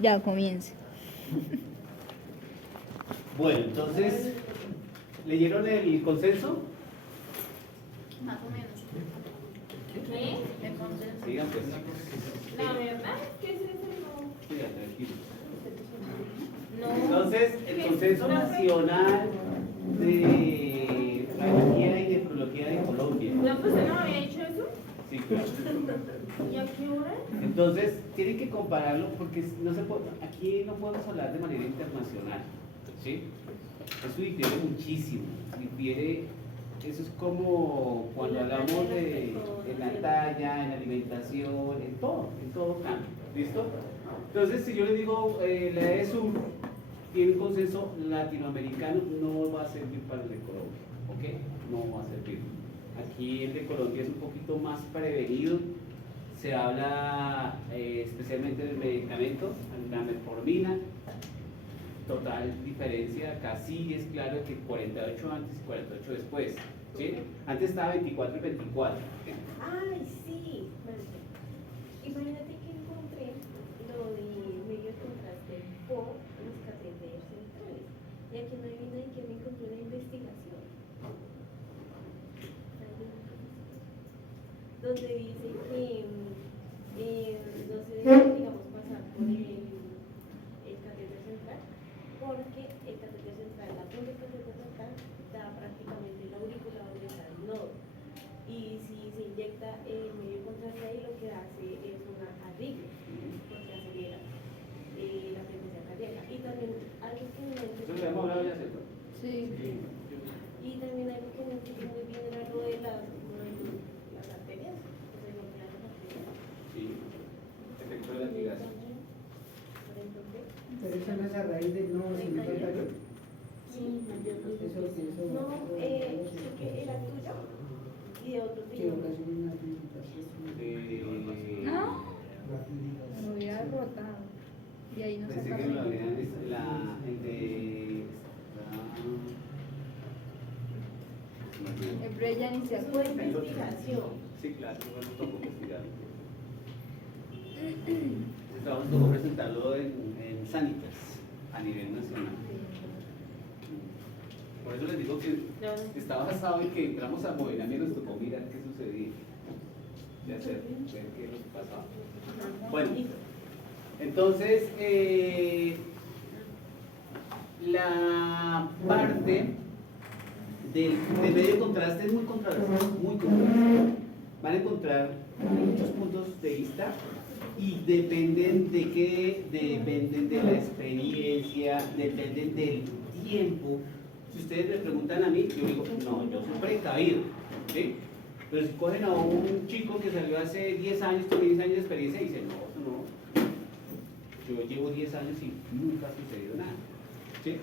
Ya, comience. Bueno, entonces, ¿leyeron el consenso? Más o menos. ¿Qué? El consenso. Sigan pues. La verdad, ¿qué es eso? Sí, tranquilo. No. Entonces, el consenso nacional de biología y nefrología de Colombia. No, pues ¿usted no me había dicho eso? Sí, claro. ¿Y a qué hora? Entonces, tienen que compararlo porque no se puede, aquí no podemos hablar de manera internacional, ¿sí? Eso difiere muchísimo, eso es como cuando hablamos de en la talla, en la alimentación, en todo cambia, ¿listo? Entonces, si yo les digo, la ESUR tiene un consenso latinoamericano, no va a servir para el de Colombia, ¿ok? No va a servir. Aquí el de Colombia es un poquito más prevenido. Se habla especialmente del medicamento, la metformina. Total diferencia, acá sí es claro que 48 antes y 48 después. ¿Sí? Antes estaba 24 y 24. Ay, sí. Imagínate que encontré lo de medio contraste por los catéteres centrales. Y aquí no hay nadie que me encontró una investigación. Donde dice que no se debe, digamos, pasar por el catéter central, porque el catéter central, la punta del catéter central da prácticamente la aurícula donde está el nodo. Y si se inyecta el medio contraste ahí, lo que hace es una arritmia, porque acelera la frecuencia cardíaca. Y también algo que no ¿Eso entiendo. lo hemos hablado ya, cierto? Sí. Y también algo que no entiendo muy bien era lo de las arterias. O sea, lo que las arterias. Sí. Efecto de latigación. Pero eso no es a raíz del no sincretario. Sí, Eso. no, que era tuyo y de otro Que ocasiona una fibrosis. No, lo hubiera rotado. Y ahí no Pensé saca que me lo fibra. habían el de. El Breya ni se Es una acuerda. investigación. Sí, claro, bueno, tocó investigar. Este trabajo nos tocó presentarlo en Sanitas a nivel nacional. Por eso les digo que está basado en que entramos a Modelami y nos tocó mirar qué sucedía. De hacer, ver qué es lo que pasaba. Bueno, entonces, la parte del medio contraste es muy controversial, muy controversial. Van a encontrar muchos puntos de vista y dependen de qué, dependen de la experiencia, dependen del tiempo. Si ustedes me preguntan a mí, yo digo, no, yo soy precavido, ¿sí? Pero si cogen a un chico que salió hace 10 años, con 10 años de experiencia, y dicen, no, eso no, yo llevo 10 años y nunca ha sucedido nada, ¿sí?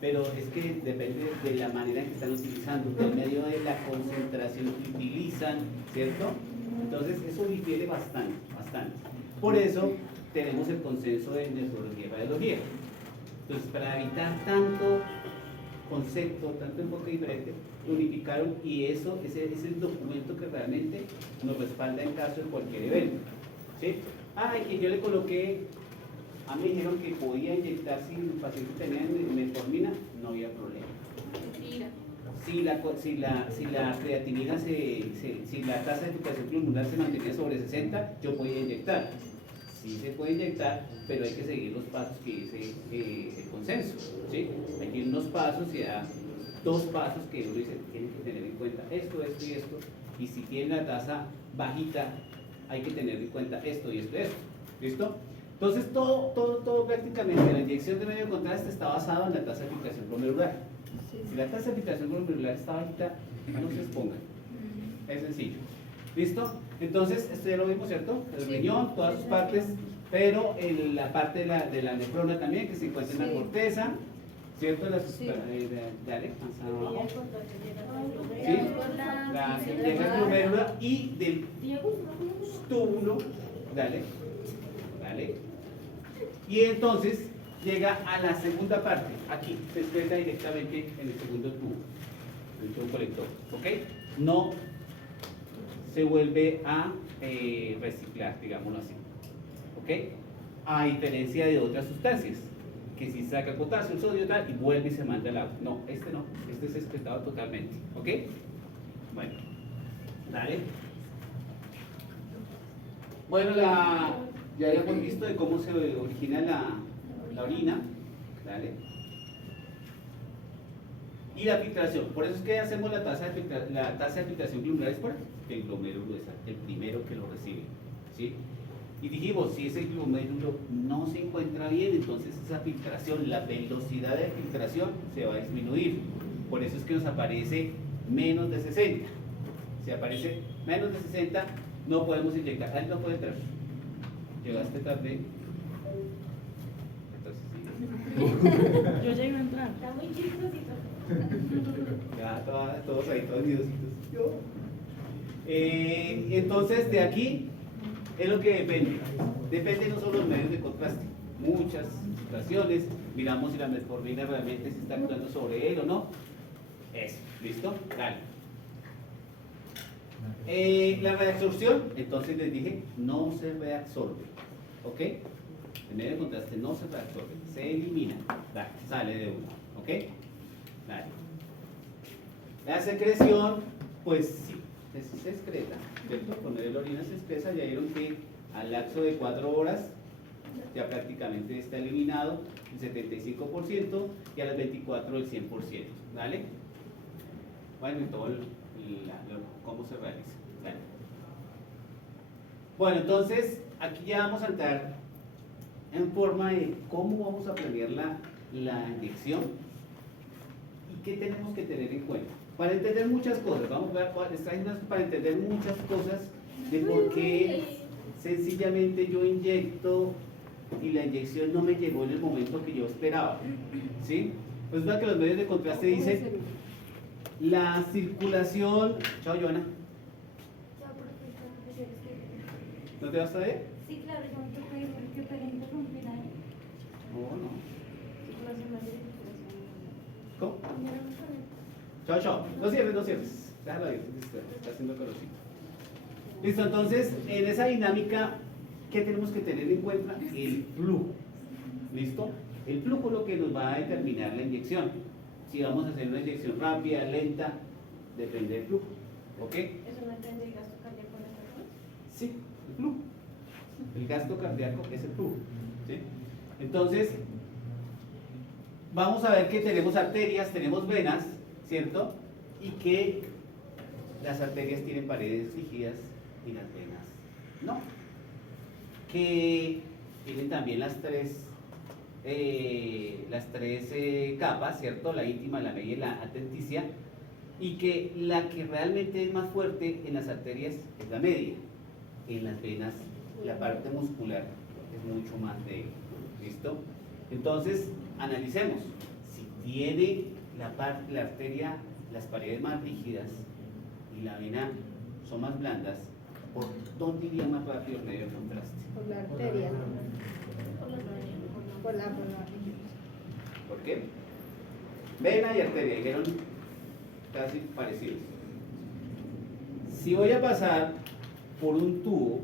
Pero es que depende de la manera en que están utilizando, del medio de la concentración que utilizan, ¿cierto? Entonces eso difiere bastante, bastante. Por eso tenemos el consenso de nefrología y radiología. Entonces, para evitar tanto concepto, tanto enfoque diferente, lo unificaron y eso ese es el documento que realmente nos respalda en caso de cualquier evento. ¿Sí? Que yo le coloqué, a mí me dijeron que podía inyectar si el paciente tenía metformina, no había problema. Mentira. Si la creatinina, si la tasa de filtración glomerular se mantenía sobre 60, yo podía inyectar. Sí se puede inyectar, pero hay que seguir los pasos que dice el consenso, ¿sí? Hay que ir unos pasos y da 2 pasos que uno dice, tienen que tener en cuenta esto, esto y esto, y si tiene la tasa bajita, hay que tener en cuenta esto y esto y esto, ¿listo? Entonces todo prácticamente, la inyección de medio contraste está basado en la tasa de filtración glomerular. Si la tasa de filtración glomerular está bajita, no se expongan, es sencillo. ¿Listo? Entonces, esto ya lo vimos, ¿cierto? El riñón, todas sus partes, pero en la parte de la nefrona también, que se encuentra en la corteza, ¿cierto? Dale, más abajo. ¿Sí? La llega glomérulas y del túbulo, dale, y entonces llega a la segunda parte, aquí, se excreta directamente en el segundo tubo, el tubo colector, ¿ok? No se vuelve a reciclar, digámoslo así, ¿ok? A diferencia de otras sustancias, que si saca potasio, sodio tal, y vuelve y se manda al agua. No, este es excretado totalmente, ¿ok? Bueno, dale. Bueno, ya habíamos visto de cómo se origina la orina, ¿vale? Y la filtración, por eso es que hacemos la tasa de filtración glomerular es por el glomérulo es el primero que lo recibe, ¿sí? Y dijimos, si ese glomérulo no se encuentra bien, entonces esa filtración, la velocidad de filtración se va a disminuir. Por eso es que nos aparece menos de 60. Si aparece menos de 60, no podemos inyectar. Ahí no puede entrar. Llegaste tarde. Entonces, sí. Yo llego a entrar. Está muy chistosito. Ya todos ahí, todos nidositos. Entonces, de aquí es lo que depende. Depende no solo de los medios de contraste, muchas situaciones. Miramos si la metformina realmente se está actuando sobre él o no. Eso, ¿listo? Dale. La reabsorción, entonces les dije, no se reabsorbe. ¿Ok? El medio de contraste no se reabsorbe, se elimina. Dale, sale de uno. ¿Ok? Dale. La secreción, pues sí, se excreta, ¿cierto? Con la orina se expresa, ya vieron que al lapso de 4 horas ya prácticamente está eliminado el 75% y a las 24 el 100%, ¿vale? Bueno, y todo cómo se realiza, ¿vale? Bueno, entonces aquí ya vamos a entrar en forma de cómo vamos a planear la inyección y qué tenemos que tener en cuenta. Para entender muchas cosas, vamos a ver, para entender muchas cosas de por qué sencillamente yo inyecto y la inyección no me llegó en el momento que yo esperaba, ¿sí? Pues va que los medios de contraste dicen la circulación. Chao, Joana. ¿No te vas a ver? Sí, claro, yo me tocó ir porque te interrumpir ahí. No. Circulación más de ¿Cómo? Chao, chao. No cierres. Déjalo ahí, está haciendo calorcito. Listo, entonces, en esa dinámica, ¿qué tenemos que tener en cuenta? El flujo. ¿Listo? El flujo es lo que nos va a determinar la inyección. Si vamos a hacer una inyección rápida, lenta, depende del flujo. ¿Ok? ¿Eso no depende del gasto cardíaco de la persona? Sí, el flujo. El gasto cardíaco es el flujo. ¿Sí? Entonces, vamos a ver que tenemos arterias, tenemos venas, ¿cierto? Y que las arterias tienen paredes rígidas y las venas no. Que tienen también las tres capas, ¿cierto? La íntima, la media y la adventicia. Y que la que realmente es más fuerte en las arterias es la media. En las venas, la parte muscular es mucho más débil. ¿Listo? Entonces, analicemos. Si tiene la arteria, las paredes más rígidas y la vena son más blandas, ¿por dónde iría más rápido el medio de contraste? Por la arteria. Por la ¿Por qué? Vena y arteria, dijeron casi parecidos. Si voy a pasar por un tubo,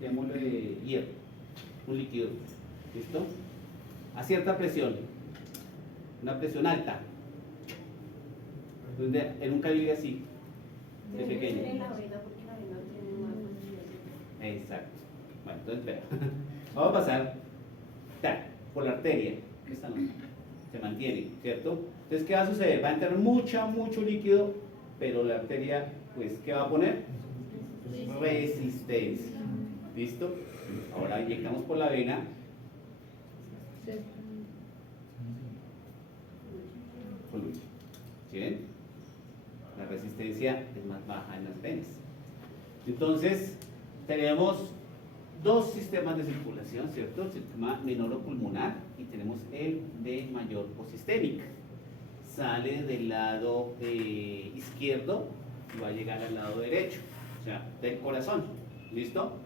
llamémosle hierro, un líquido, ¿listo? A cierta presión, una presión alta, donde en un calibre así, de pequeño. En la vena porque la vena tiene más posibilidades. Exacto. Bueno, entonces espera. Vamos a pasar por la arteria. Esta no se mantiene, ¿cierto? Entonces, ¿qué va a suceder? Va a entrar mucho líquido, pero la arteria, pues, ¿qué va a poner? Resistencia. ¿Listo? Ahora inyectamos por la vena. Fluye. ¿Sí ven? La resistencia es más baja en las venas. Entonces, tenemos dos sistemas de circulación, ¿cierto? El sistema menoro-pulmonar y tenemos el de mayor-posistémica. Sale del lado izquierdo y va a llegar al lado derecho, o sea, del corazón. ¿Listo?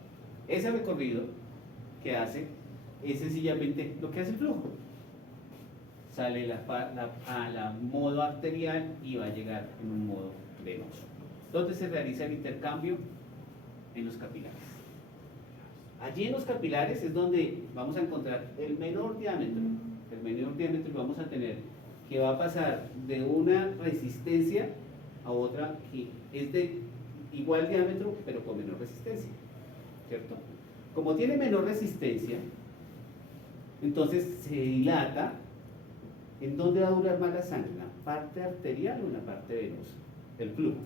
Ese recorrido que hace es sencillamente lo que hace el flujo. Sale a la modo arterial y va a llegar en un modo venoso. ¿Dónde se realiza el intercambio? En los capilares. Allí en los capilares es donde vamos a encontrar el menor diámetro. El menor diámetro vamos a tener que va a pasar de una resistencia a otra que es de igual diámetro pero con menor resistencia, ¿cierto? Como tiene menor resistencia, entonces se dilata. ¿En dónde va a durar más la sangre? ¿En la parte arterial o en la parte venosa? El flujo.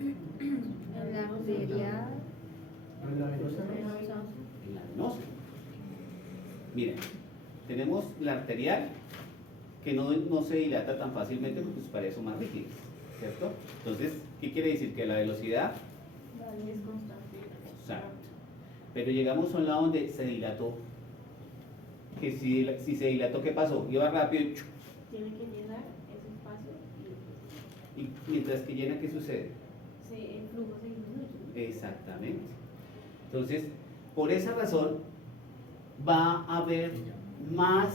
En la arteria. ¿No es la venosa? En la venosa. Miren, tenemos la arterial que no se dilata tan fácilmente porque sus paredes son más rígidas, ¿cierto? Entonces, ¿qué quiere decir? Que la velocidad, Es constante. exacto. Pero llegamos a un lado donde se dilató. Que si se dilató, ¿qué pasó? Iba rápido y Tiene que llenar ese espacio y mientras que llena, ¿qué sucede? el flujo se disminuye. Exactamente. Entonces, por esa razón, va a haber más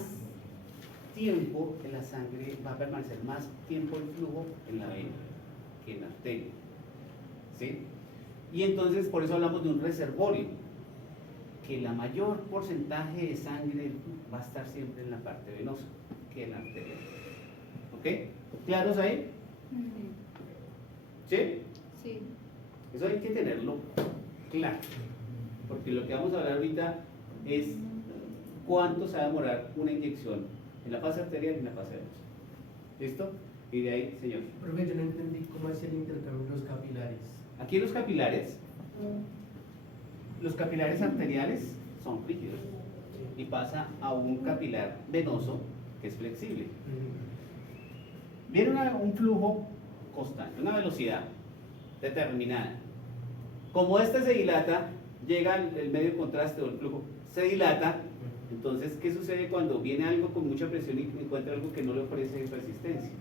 tiempo en la sangre, va a permanecer más tiempo el flujo en la vena que en la arteria. ¿Sí? Y entonces, por eso hablamos de un reservorio, que la mayor porcentaje de sangre va a estar siempre en la parte venosa que en la arteria. ¿Ok? ¿Claros ahí? ¿Sí? Sí. Eso hay que tenerlo claro, porque lo que vamos a hablar ahorita es cuánto se va a demorar una inyección en la fase arterial y en la fase venosa. ¿Listo? Y de ahí, señor. Profe, yo no entendí cómo hacía el intercambio de los capilares. Aquí en los capilares arteriales son rígidos y pasa a un capilar venoso que es flexible. Viene un flujo constante, una velocidad determinada. Como este se dilata, llega el medio de contraste o el flujo, se dilata. Entonces, ¿qué sucede cuando viene algo con mucha presión y encuentra algo que no le ofrece resistencia?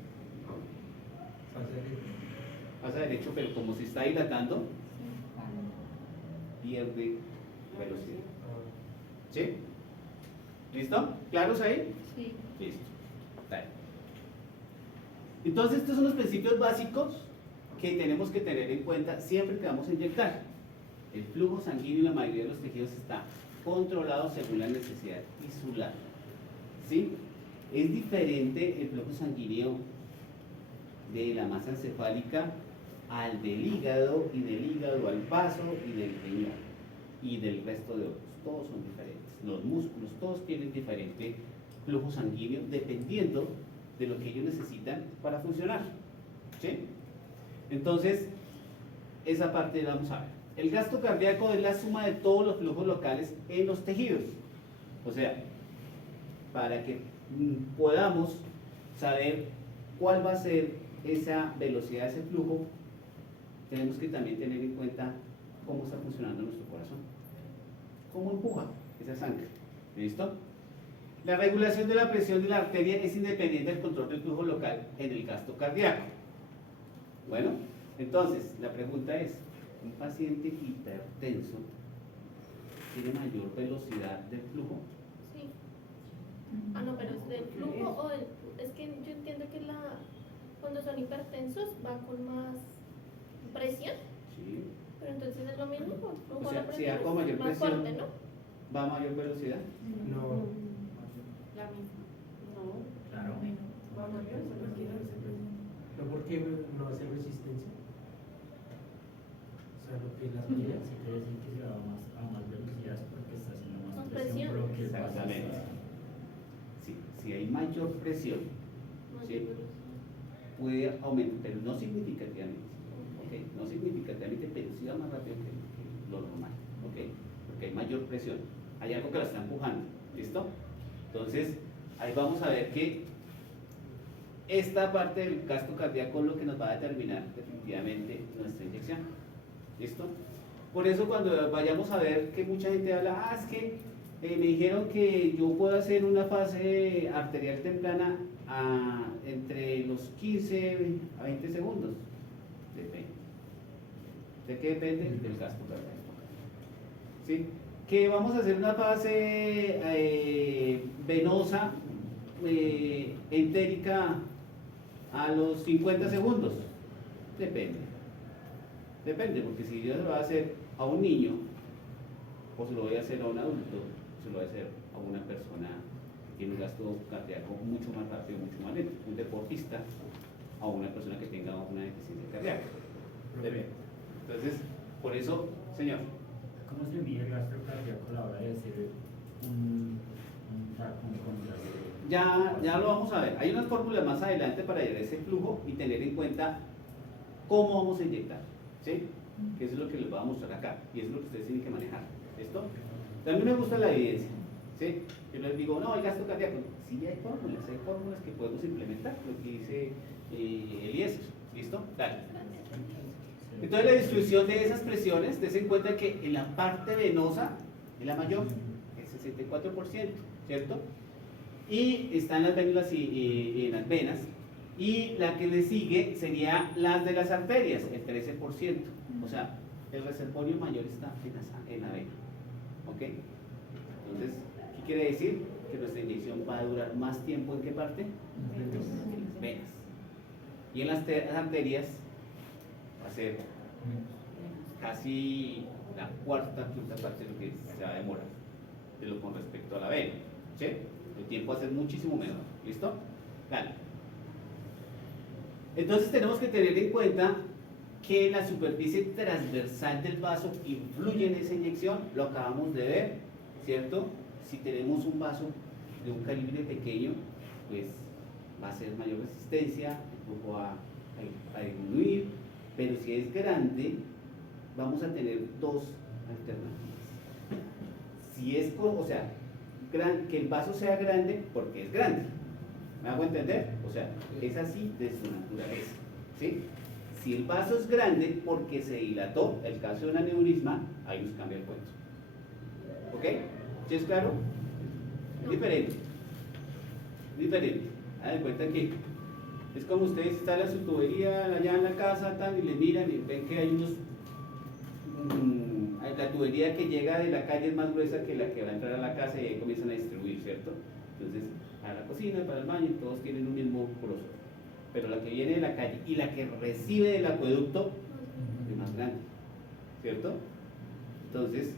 Pasa derecho, pero como se está dilatando, pierde velocidad. ¿Sí? ¿Listo? ¿Claros ahí? Sí. Listo. Dale. Entonces, estos son los principios básicos que tenemos que tener en cuenta siempre que vamos a inyectar. El flujo sanguíneo en la mayoría de los tejidos está controlado según la necesidad tisular. ¿Sí? Es diferente el flujo sanguíneo de la masa encefálica al del hígado y del hígado al vaso y del riñón y del resto de órganos. Todos son diferentes. Los músculos, todos tienen diferente flujo sanguíneo dependiendo de lo que ellos necesitan para funcionar. ¿Sí? Entonces, esa parte la vamos a ver. El gasto cardíaco es la suma de todos los flujos locales en los tejidos. O sea, para que podamos saber cuál va a ser esa velocidad, ese flujo, tenemos que también tener en cuenta cómo está funcionando nuestro corazón, cómo empuja esa sangre. ¿Listo? La regulación de la presión de la arteria es independiente del control del flujo local en el gasto cardíaco. Bueno, entonces la pregunta es, ¿un paciente hipertenso tiene mayor velocidad del flujo? Sí. Ah, no, pero es del flujo o del... Es que yo entiendo que cuando son hipertensos va con más presión, Sí. pero entonces es lo mismo. Con flujo O sea, la si da presión con es mayor más presión, fuerte, ¿no? ¿va a mayor velocidad? No. La misma. Claro. No, porque no hace resistencia. O sea, lo que las Sí, mías. quiere decir que se va a más velocidad porque está haciendo más Más presión, presión. por lo que el vaso Exactamente. está- Sí, si hay mayor presión, Más Sí. velocidad. puede aumentar, pero no significativamente. ¿Ok? No significativamente, pero sí va más rápido que lo normal. ¿Ok? Porque hay mayor presión. Hay algo que la está empujando. ¿Listo? Entonces, ahí vamos a ver que esta parte del gasto cardíaco es lo que nos va a determinar definitivamente nuestra inyección. ¿Listo? Por eso cuando vayamos a ver que mucha gente habla, es que me dijeron que yo puedo hacer una fase arterial temprana entre los 15 a 20 segundos. Depende. ¿De qué depende? Del gasto cardíaco. ¿Sí? Que vamos a hacer una fase venosa entérica a los 50 segundos. Depende. Depende, porque si yo se lo voy a hacer a un niño o se lo voy a hacer a un adulto, o se lo voy a hacer a una persona que tiene un gasto cardíaco mucho más rápido, mucho más lento, un deportista, a una persona que tenga una deficiencia cardíaca. Entonces, por eso, señor, ¿Cómo se mide el gasto cardíaco a la hora de hacer un contraste? ya lo vamos a ver. Hay unas fórmulas más adelante para llevar ese flujo y tener en cuenta cómo vamos a inyectar, ¿sí? Que eso es lo que les voy a mostrar acá y eso es lo que ustedes tienen que manejar. ¿Listo? También me gusta la evidencia, ¿sí? Yo les digo, no, el gasto cardíaco. Sí, hay fórmulas que podemos implementar, lo que dice Eliezer. ¿Listo? Dale. Entonces la distribución de esas presiones, tenés en cuenta que en la parte venosa es la mayor, el 64%, ¿cierto? Y están las vénulas y en las venas. Y la que le sigue sería las de las arterias, el 13%. O sea, el reservorio mayor está en la vena. ¿Ok? Entonces, ¿qué quiere decir? Que nuestra inyección va a durar más tiempo ¿en qué parte? En las venas. Y en las arterias va a ser casi la cuarta, quinta parte de lo que se va a demorar de lo con respecto a la vena. ¿Sí? El tiempo va a ser muchísimo menor. ¿Listo? Dale. Entonces tenemos que tener en cuenta que la superficie transversal del vaso influye en esa inyección, lo acabamos de ver, ¿cierto? Si tenemos un vaso de un calibre pequeño, pues va a ser mayor resistencia, el flujo va a disminuir, pero si es grande, vamos a tener dos alternativas. Si es, o sea, que el vaso sea grande porque es grande, ¿me hago entender? O sea, es así de su naturaleza, ¿sí? Si el vaso es grande porque se dilató, el caso de un aneurisma, ahí nos cambia el cuento. ¿Ok? ¿Sí es claro? Diferente. Diferente. Hagan cuenta que es como ustedes instalan su tubería allá en la casa tal, y le miran y ven que hay unos... la tubería que llega de la calle es más gruesa que la que va a entrar a la casa y ahí comienzan a distribuir, ¿cierto? Entonces, para la cocina, para el baño, todos tienen un mismo grosor. Pero la que viene de la calle y la que recibe del acueducto es más grande, ¿cierto? Entonces,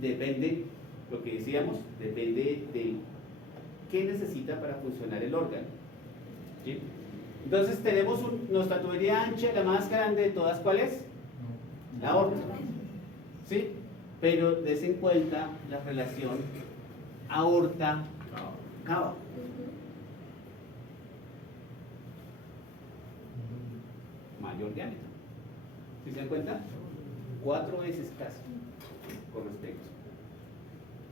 depende, lo que decíamos, depende de qué necesita para funcionar el órgano. ¿Sí? Entonces, tenemos nuestra tubería ancha, la más grande de todas, ¿cuál es? La aorta. ¿Sí? Pero des en cuenta la relación aorta-cava. Mayor diámetro. ¿Sí se dan cuenta? 4 veces casi con respecto.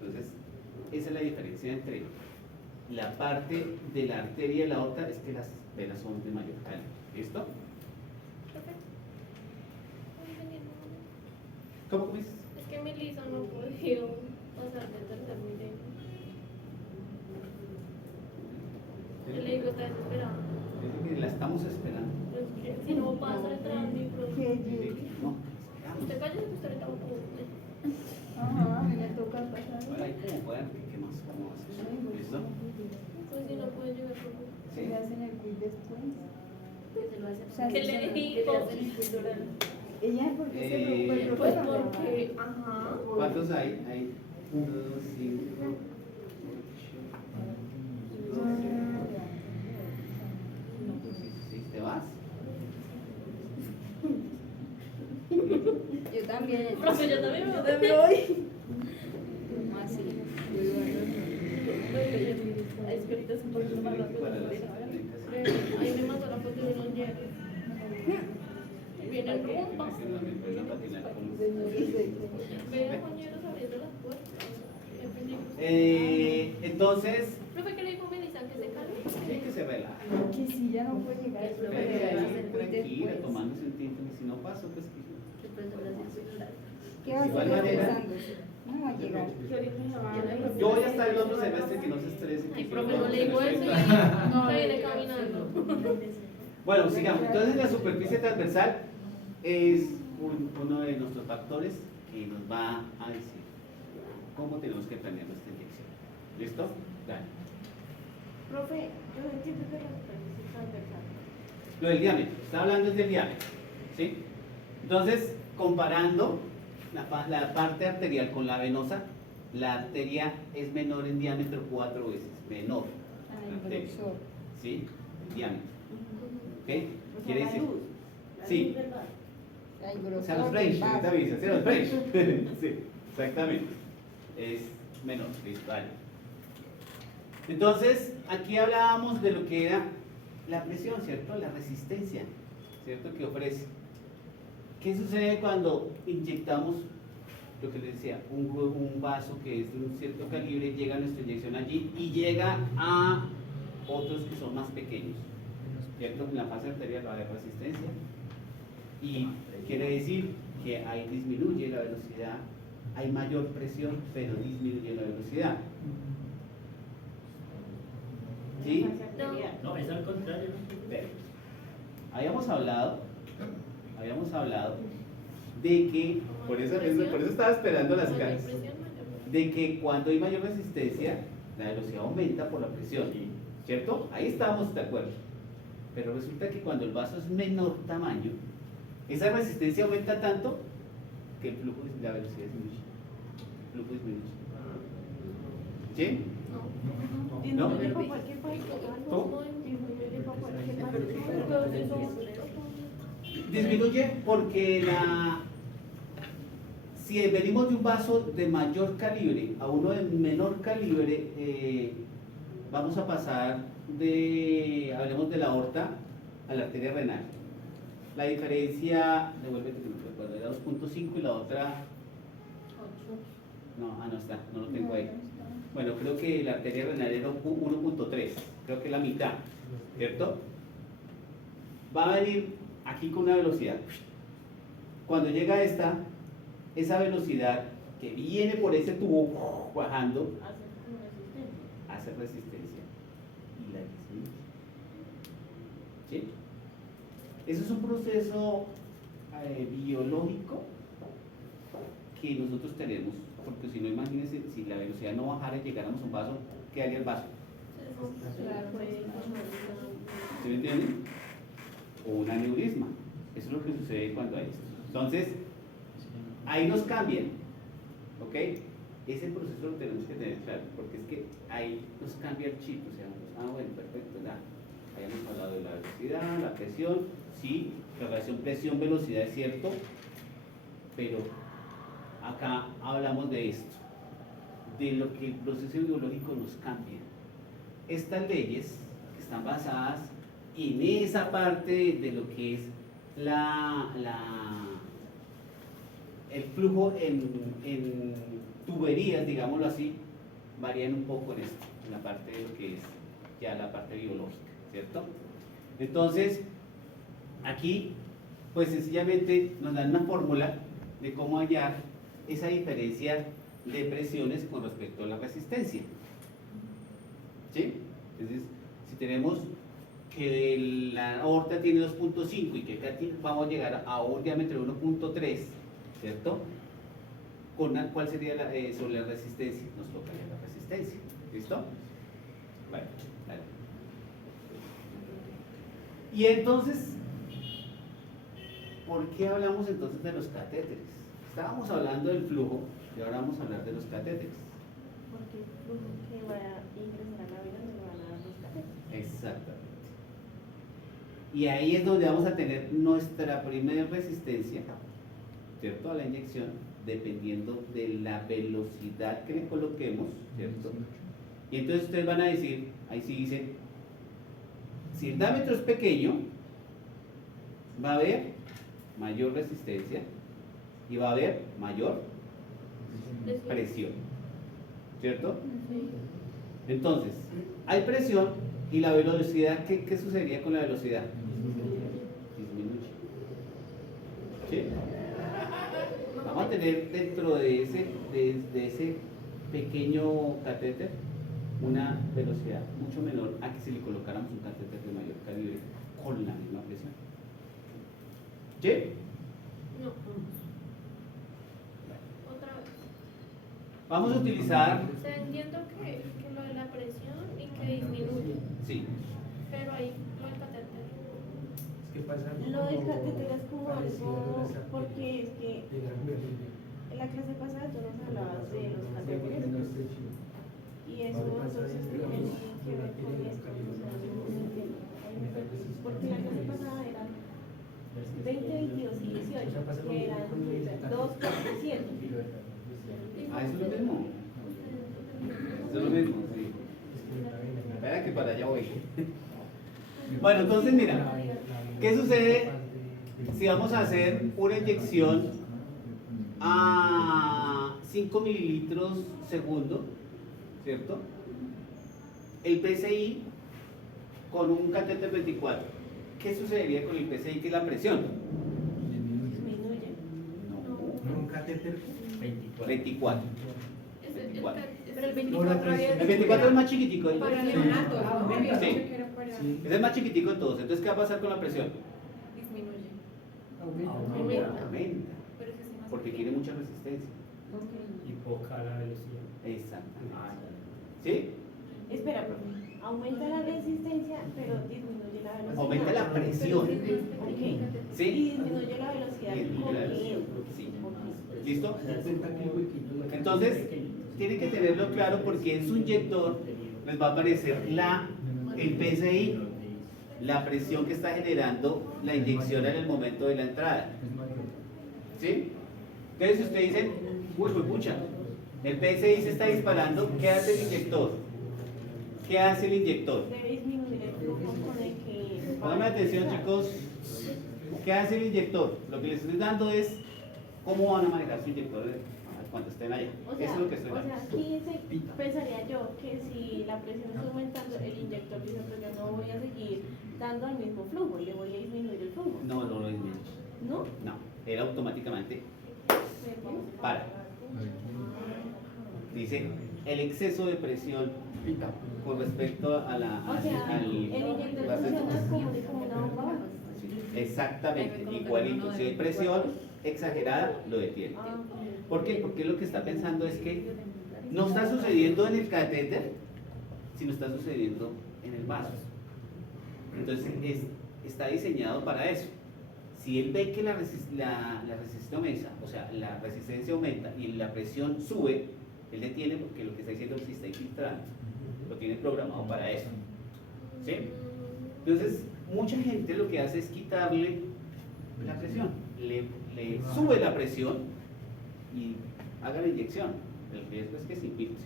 Entonces, esa es la diferencia entre la parte de la arteria y la aorta, es que las venas son de mayor calibre. ¿Listo? ¿Cómo dices? Es que Melissa no ha podido pasar del tercer milenio. Yo le digo, está desesperada. Es que la estamos esperando. Pues que si no pasa el tránsito. No, Usted cállese que usted ahorita va a poder. Ajá, me toca pasar. bueno, ahí como puedan, ¿qué más? ¿Cómo haces? ¿Listo? Pues si no puede llegar por favor. ¿Sí? Se hacen el quiz después. Que se lo hace. O sea, ¿Qué le Que le digo? hacen el quiz oral. Ella, ¿por qué se rompe el Pues programa? porque, ajá. ¿Cuántos hay? Hay 1, 2, 5, 8, 16. ¿Te vas? Yo también. Profe, yo también me voy. ¿Cómo así? Es que ahorita es un poquito más rápido. Para las Ahí me mandó la foto de unos hierros. Viene el rumba. Veo coñeros abriendo las puertas. Qué peligro. Entonces, Profe, ¿qué le dijo Melissa? ¿Que se calme? sí que se relaja. Que si ya no puede llegar, Eso pero lo que le debe va a hacer hacer quiz Tranquila, después. tomándose un tiempo, y si no paso, pues que... Después de la quiz oral. ¿Qué va a Igual hacer manera. pensándose? No va a llegar. Yo voy a estar el otro semestre, que no se estrese. Ay, que profe, si no le digo eso y se viene caminando. Bueno, sigamos. Entonces la superficie transversal es uno de nuestros factores que nos va a decir cómo tenemos que planear nuestra inyección. ¿Listo? Dale. Profe, yo entiendo que la superficie transversal. Lo del diámetro. Está hablando del diámetro. ¿Sí? Entonces, comparando la parte arterial con la venosa, la arteria es menor en diámetro 4 veces, menor. Ay, la arteria, grosor. ¿sí? El diámetro. ¿Ok? O sea, Quiere la decir, luz, la sí. luz del vaso. Ay, o sea, los grosor French, del vaso. ahorita me dice, los French. Sí, exactamente. Es menor, listo, vale. Entonces, aquí hablábamos de lo que era la presión, ¿cierto? La resistencia, ¿cierto? Que ofrece. ¿Qué sucede cuando inyectamos, lo que les decía, un vaso que es de un cierto calibre, llega nuestra inyección allí y llega a otros que son más pequeños, ¿cierto? En la fase arterial va a haber resistencia y quiere decir que ahí disminuye la velocidad, hay mayor presión, pero disminuye la velocidad. ¿Sí? Fase arterial. No, es al contrario. Ve, Habíamos hablado de que, por eso estaba esperando las Mayor clases, presión, mayor de que cuando hay mayor resistencia, la velocidad aumenta por la presión, ¿cierto? Ahí estábamos de acuerdo. Pero resulta que cuando el vaso es menor tamaño, esa resistencia aumenta tanto que el flujo, la velocidad disminuye. El flujo disminuye. ¿Sí? No. ¿No? Disminuye por cualquier parte. ¿Cómo? Disminuye por cualquier parte. Disminuye porque si venimos de un vaso de mayor calibre a uno de menor calibre, vamos a pasar hablemos de la aorta a la arteria renal. La diferencia, devuélvete que no recuerdo, era 2.5 y la otra, no está, no lo tengo ahí. Bueno, creo que la arteria renal era 1.3, creo que la mitad, ¿cierto? Va a venir aquí con una velocidad. Cuando llega esa velocidad que viene por ese tubo bajando, hace resistencia y la disminuye. ¿Sí? Eso es un proceso biológico que nosotros tenemos, porque si no, imagínense, si la velocidad no bajara y llegáramos a un vaso, ¿qué haría el vaso? ¿Sí me entienden? O un aneurisma. Eso es lo que sucede cuando hay esto. Entonces, ahí nos cambian, ¿ok? Ese proceso lo tenemos que tener claro, porque es que ahí nos cambia el chip, o sea, bueno, perfecto, ya habíamos hablado de la velocidad, la presión, sí, la relación presión-velocidad es cierto, pero acá hablamos de esto, de lo que el proceso biológico nos cambia. Estas leyes que están basadas en esa parte de lo que es el flujo en tuberías, digámoslo así, varían un poco en esto, en la parte de lo que es ya la parte biológica, ¿cierto? Entonces, aquí, pues sencillamente nos dan una fórmula de cómo hallar esa diferencia de presiones con respecto a la resistencia. ¿Sí? Entonces, si tenemos que la aorta tiene 2.5 y que acá vamos a llegar a un diámetro de 1.3, ¿cierto? ¿Cuál sería sobre la resistencia? Nos tocaría la resistencia. ¿Listo? Bueno, dale. Y entonces, ¿por qué hablamos entonces de los catéteres? Estábamos hablando del flujo y ahora vamos a hablar de los catéteres. Porque el flujo que va a ingresar a la vena me lo van a dar los catéteres. Exactamente. Y ahí es donde vamos a tener nuestra primera resistencia, ¿cierto? A la inyección, dependiendo de la velocidad que le coloquemos, ¿cierto? Y entonces ustedes van a decir, ahí sí dicen, si el diámetro es pequeño, va a haber mayor resistencia y va a haber mayor presión, ¿cierto? Entonces, hay presión y la velocidad, ¿qué sucedería con la velocidad? Disminuye. ¿Sí? Vamos a tener dentro de ese pequeño catéter una velocidad mucho menor a que si le colocáramos un catéter de mayor calibre con la misma presión. ¿Sí? No. Otra vez. Vamos a utilizar, O sea, entiendo que lo de la presión y que disminuye, sí, pero ahí lo del catéter. Es que pasa algo Lo del como catéter es como parecido a algo, las porque es que de gran nivel. en la clase pasada tú nos hablabas de los catéteres y eso entonces tiene que ver con esto. O sea, no entiendo. Porque la clase pasada eran 20, 22 y 18, que eran 2, 4 y 7. Ah, eso es lo mismo. Eso es lo mismo, sí. Espera que para allá voy. Bueno, entonces mira, ¿qué sucede si vamos a hacer una inyección a 5 mililitros segundo, ¿cierto? El PSI con un catéter 24. ¿Qué sucedería con el PSI, que es la presión? Disminuye. ¿Un catéter? 24. Pero el No, la 24 presión. El 24 es más chiquitico. Para neonatos, ¿no? Sí. Yo pensé que era para... Ese es más chiquitico de todos. Entonces, ¿qué va a pasar con la presión? Disminuye. Aumenta. Pero ese sí más Porque pequeño. tiene mucha resistencia. Y poca la velocidad. Exactamente. ¿Sí? Espera, profe. Aumenta la resistencia, pero disminuye la velocidad. Aumenta la presión. Ok. Y ¿Sí? disminuye la velocidad. Disminuye la velocidad. Sí. ¿Listo? Cuenta que el huequito no- Entonces, tienen que tenerlo claro porque en su inyector les va a aparecer el PSI, la presión que está generando la inyección en el momento de la entrada. ¿Sí? Entonces, si ustedes dicen, uy, pues pucha, el PSI se está disparando, ¿qué hace el inyector? ¿Qué hace el inyector? Debe disminuir el flujo con el que... Pónganme atención, chicos. ¿Qué hace el inyector? Lo que les estoy dando es cómo van a manejar su inyector cuando estén allá. O sea, Eso es lo que estoy o dando. sea, aquí pensaría yo que si la presión está aumentando, el inyector dice, pues yo no voy a seguir dando el mismo flujo, le voy a disminuir el flujo. No, no lo disminuye. ¿No? No, él automáticamente para. Dice el exceso de presión con respecto a la. O sea, el inyector funciona como una bomba baja. Exactamente, igualito. Si hay presión exagerada, lo detiene. Ah, ¿Por qué? Porque lo que está pensando es que no está sucediendo en el catéter, sino está sucediendo en el vaso. Entonces está diseñado para eso. Si él ve que la resistencia aumenta, o sea, la resistencia aumenta y la presión sube, él detiene porque lo que está diciendo es que está infiltrando. Lo tiene programado para eso. ¿Sí? Entonces, mucha gente lo que hace es quitarle la presión. Le sube la presión y haga la inyección. El riesgo es que se infiltre.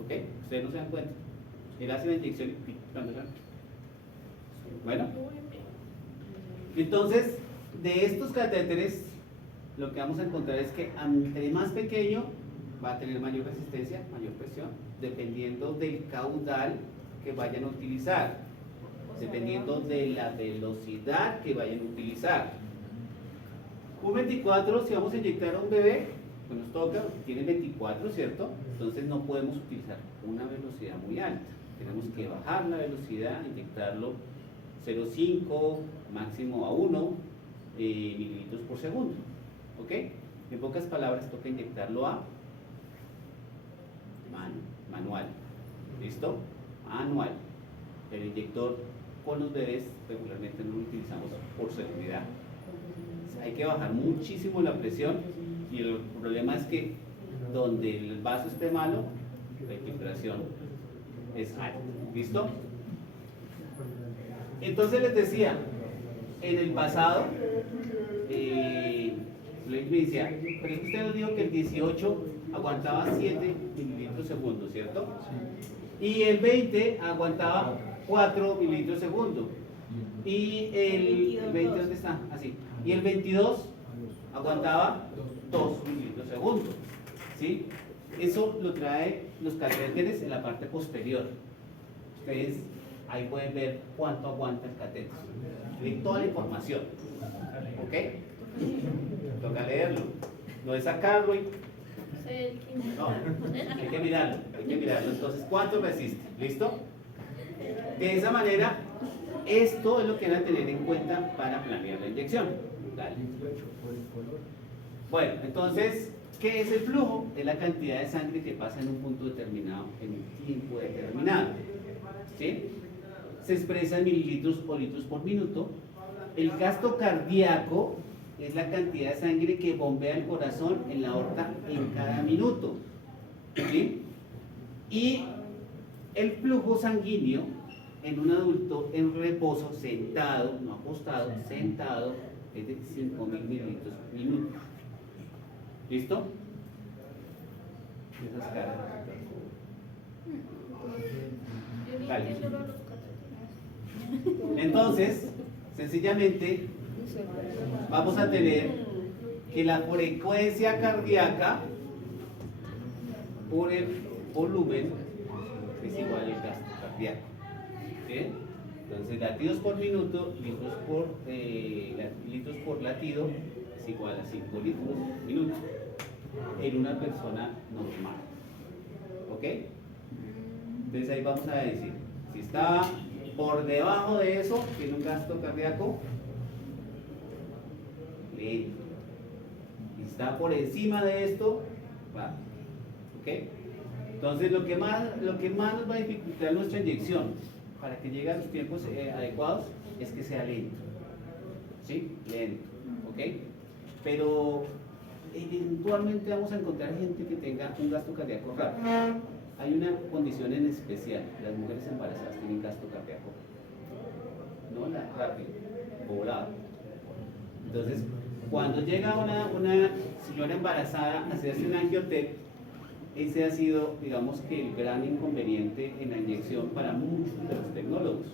¿Ok? Ustedes no se dan cuenta. Él hace la inyección y cuando sale. Bueno. Entonces, de estos catéteres, lo que vamos a encontrar es que entre más pequeño va a tener mayor resistencia, mayor presión, dependiendo del caudal que vayan a utilizar, dependiendo de la velocidad que vayan a utilizar. Un 24, si vamos a inyectar a un bebé, pues nos toca, tiene 24, ¿cierto? Entonces no podemos utilizar una velocidad muy alta. Tenemos que bajar la velocidad, inyectarlo 0,5, máximo a 1 mililitros por segundo. ¿Ok? En pocas palabras, toca inyectarlo a manual. ¿Listo? Manual. El inyector con los bebés regularmente no lo utilizamos por seguridad. Hay que bajar muchísimo la presión y el problema es que donde el vaso esté malo, la infiltración es alta. ¿Listo? Entonces les decía, en el pasado, Luis me decía, pero es que usted nos dijo que el 18 aguantaba 7 mililitros segundo, ¿cierto? Y el 20 aguantaba 4 mililitros segundo. Y el 20, ¿dónde está? Así. Y el 22 aguantaba 2 mililitros segundo. ¿Sí? Eso lo trae los catéteres en la parte posterior. Ustedes ahí pueden ver cuánto aguanta el catéter. Tienen toda la información. ¿Ok? Toca leerlo. No es sacarlo y... No, hay que mirarlo, hay que mirarlo. Entonces, ¿cuánto resiste? ¿Listo? De esa manera, esto es lo que van a tener en cuenta para planear la inyección. Dale. Bueno, entonces, ¿qué es el flujo? Es la cantidad de sangre que pasa en un punto determinado, en un tiempo determinado. ¿Sí? Se expresa en mililitros o litros por minuto. El gasto cardíaco es la cantidad de sangre que bombea el corazón en la aorta en cada minuto. ¿Sí? Y el flujo sanguíneo en un adulto en reposo, sentado, no acostado, sentado, es de 5.000 mililitros minuto. ¿Listo? Esas caras. Yo ni Vale. entiendo los cateteres. Entonces, sencillamente, vamos a tener que la frecuencia cardíaca por el volumen es igual al gasto cardíaco. ¿Sí? Entonces, latidos por minuto, litros por latido es igual a 5 litros minuto en una persona normal. ¿Ok? Entonces ahí vamos a decir, si está por debajo de eso, tiene un gasto cardíaco lento. Si está por encima de esto, va. ¿Ok? Entonces lo que más nos va a dificultar nuestra inyección para que llegue a los tiempos adecuados es que sea lento. ¿Sí? Lento. ¿Ok? Pero eventualmente vamos a encontrar gente que tenga un gasto cardíaco rápido. Hay una condición en especial, las mujeres embarazadas tienen gasto cardíaco, no rápido, volado. Entonces, cuando llega una señora embarazada a hacerse un angiotec, ese ha sido, digamos que el gran inconveniente en la inyección para muchos de los tecnólogos.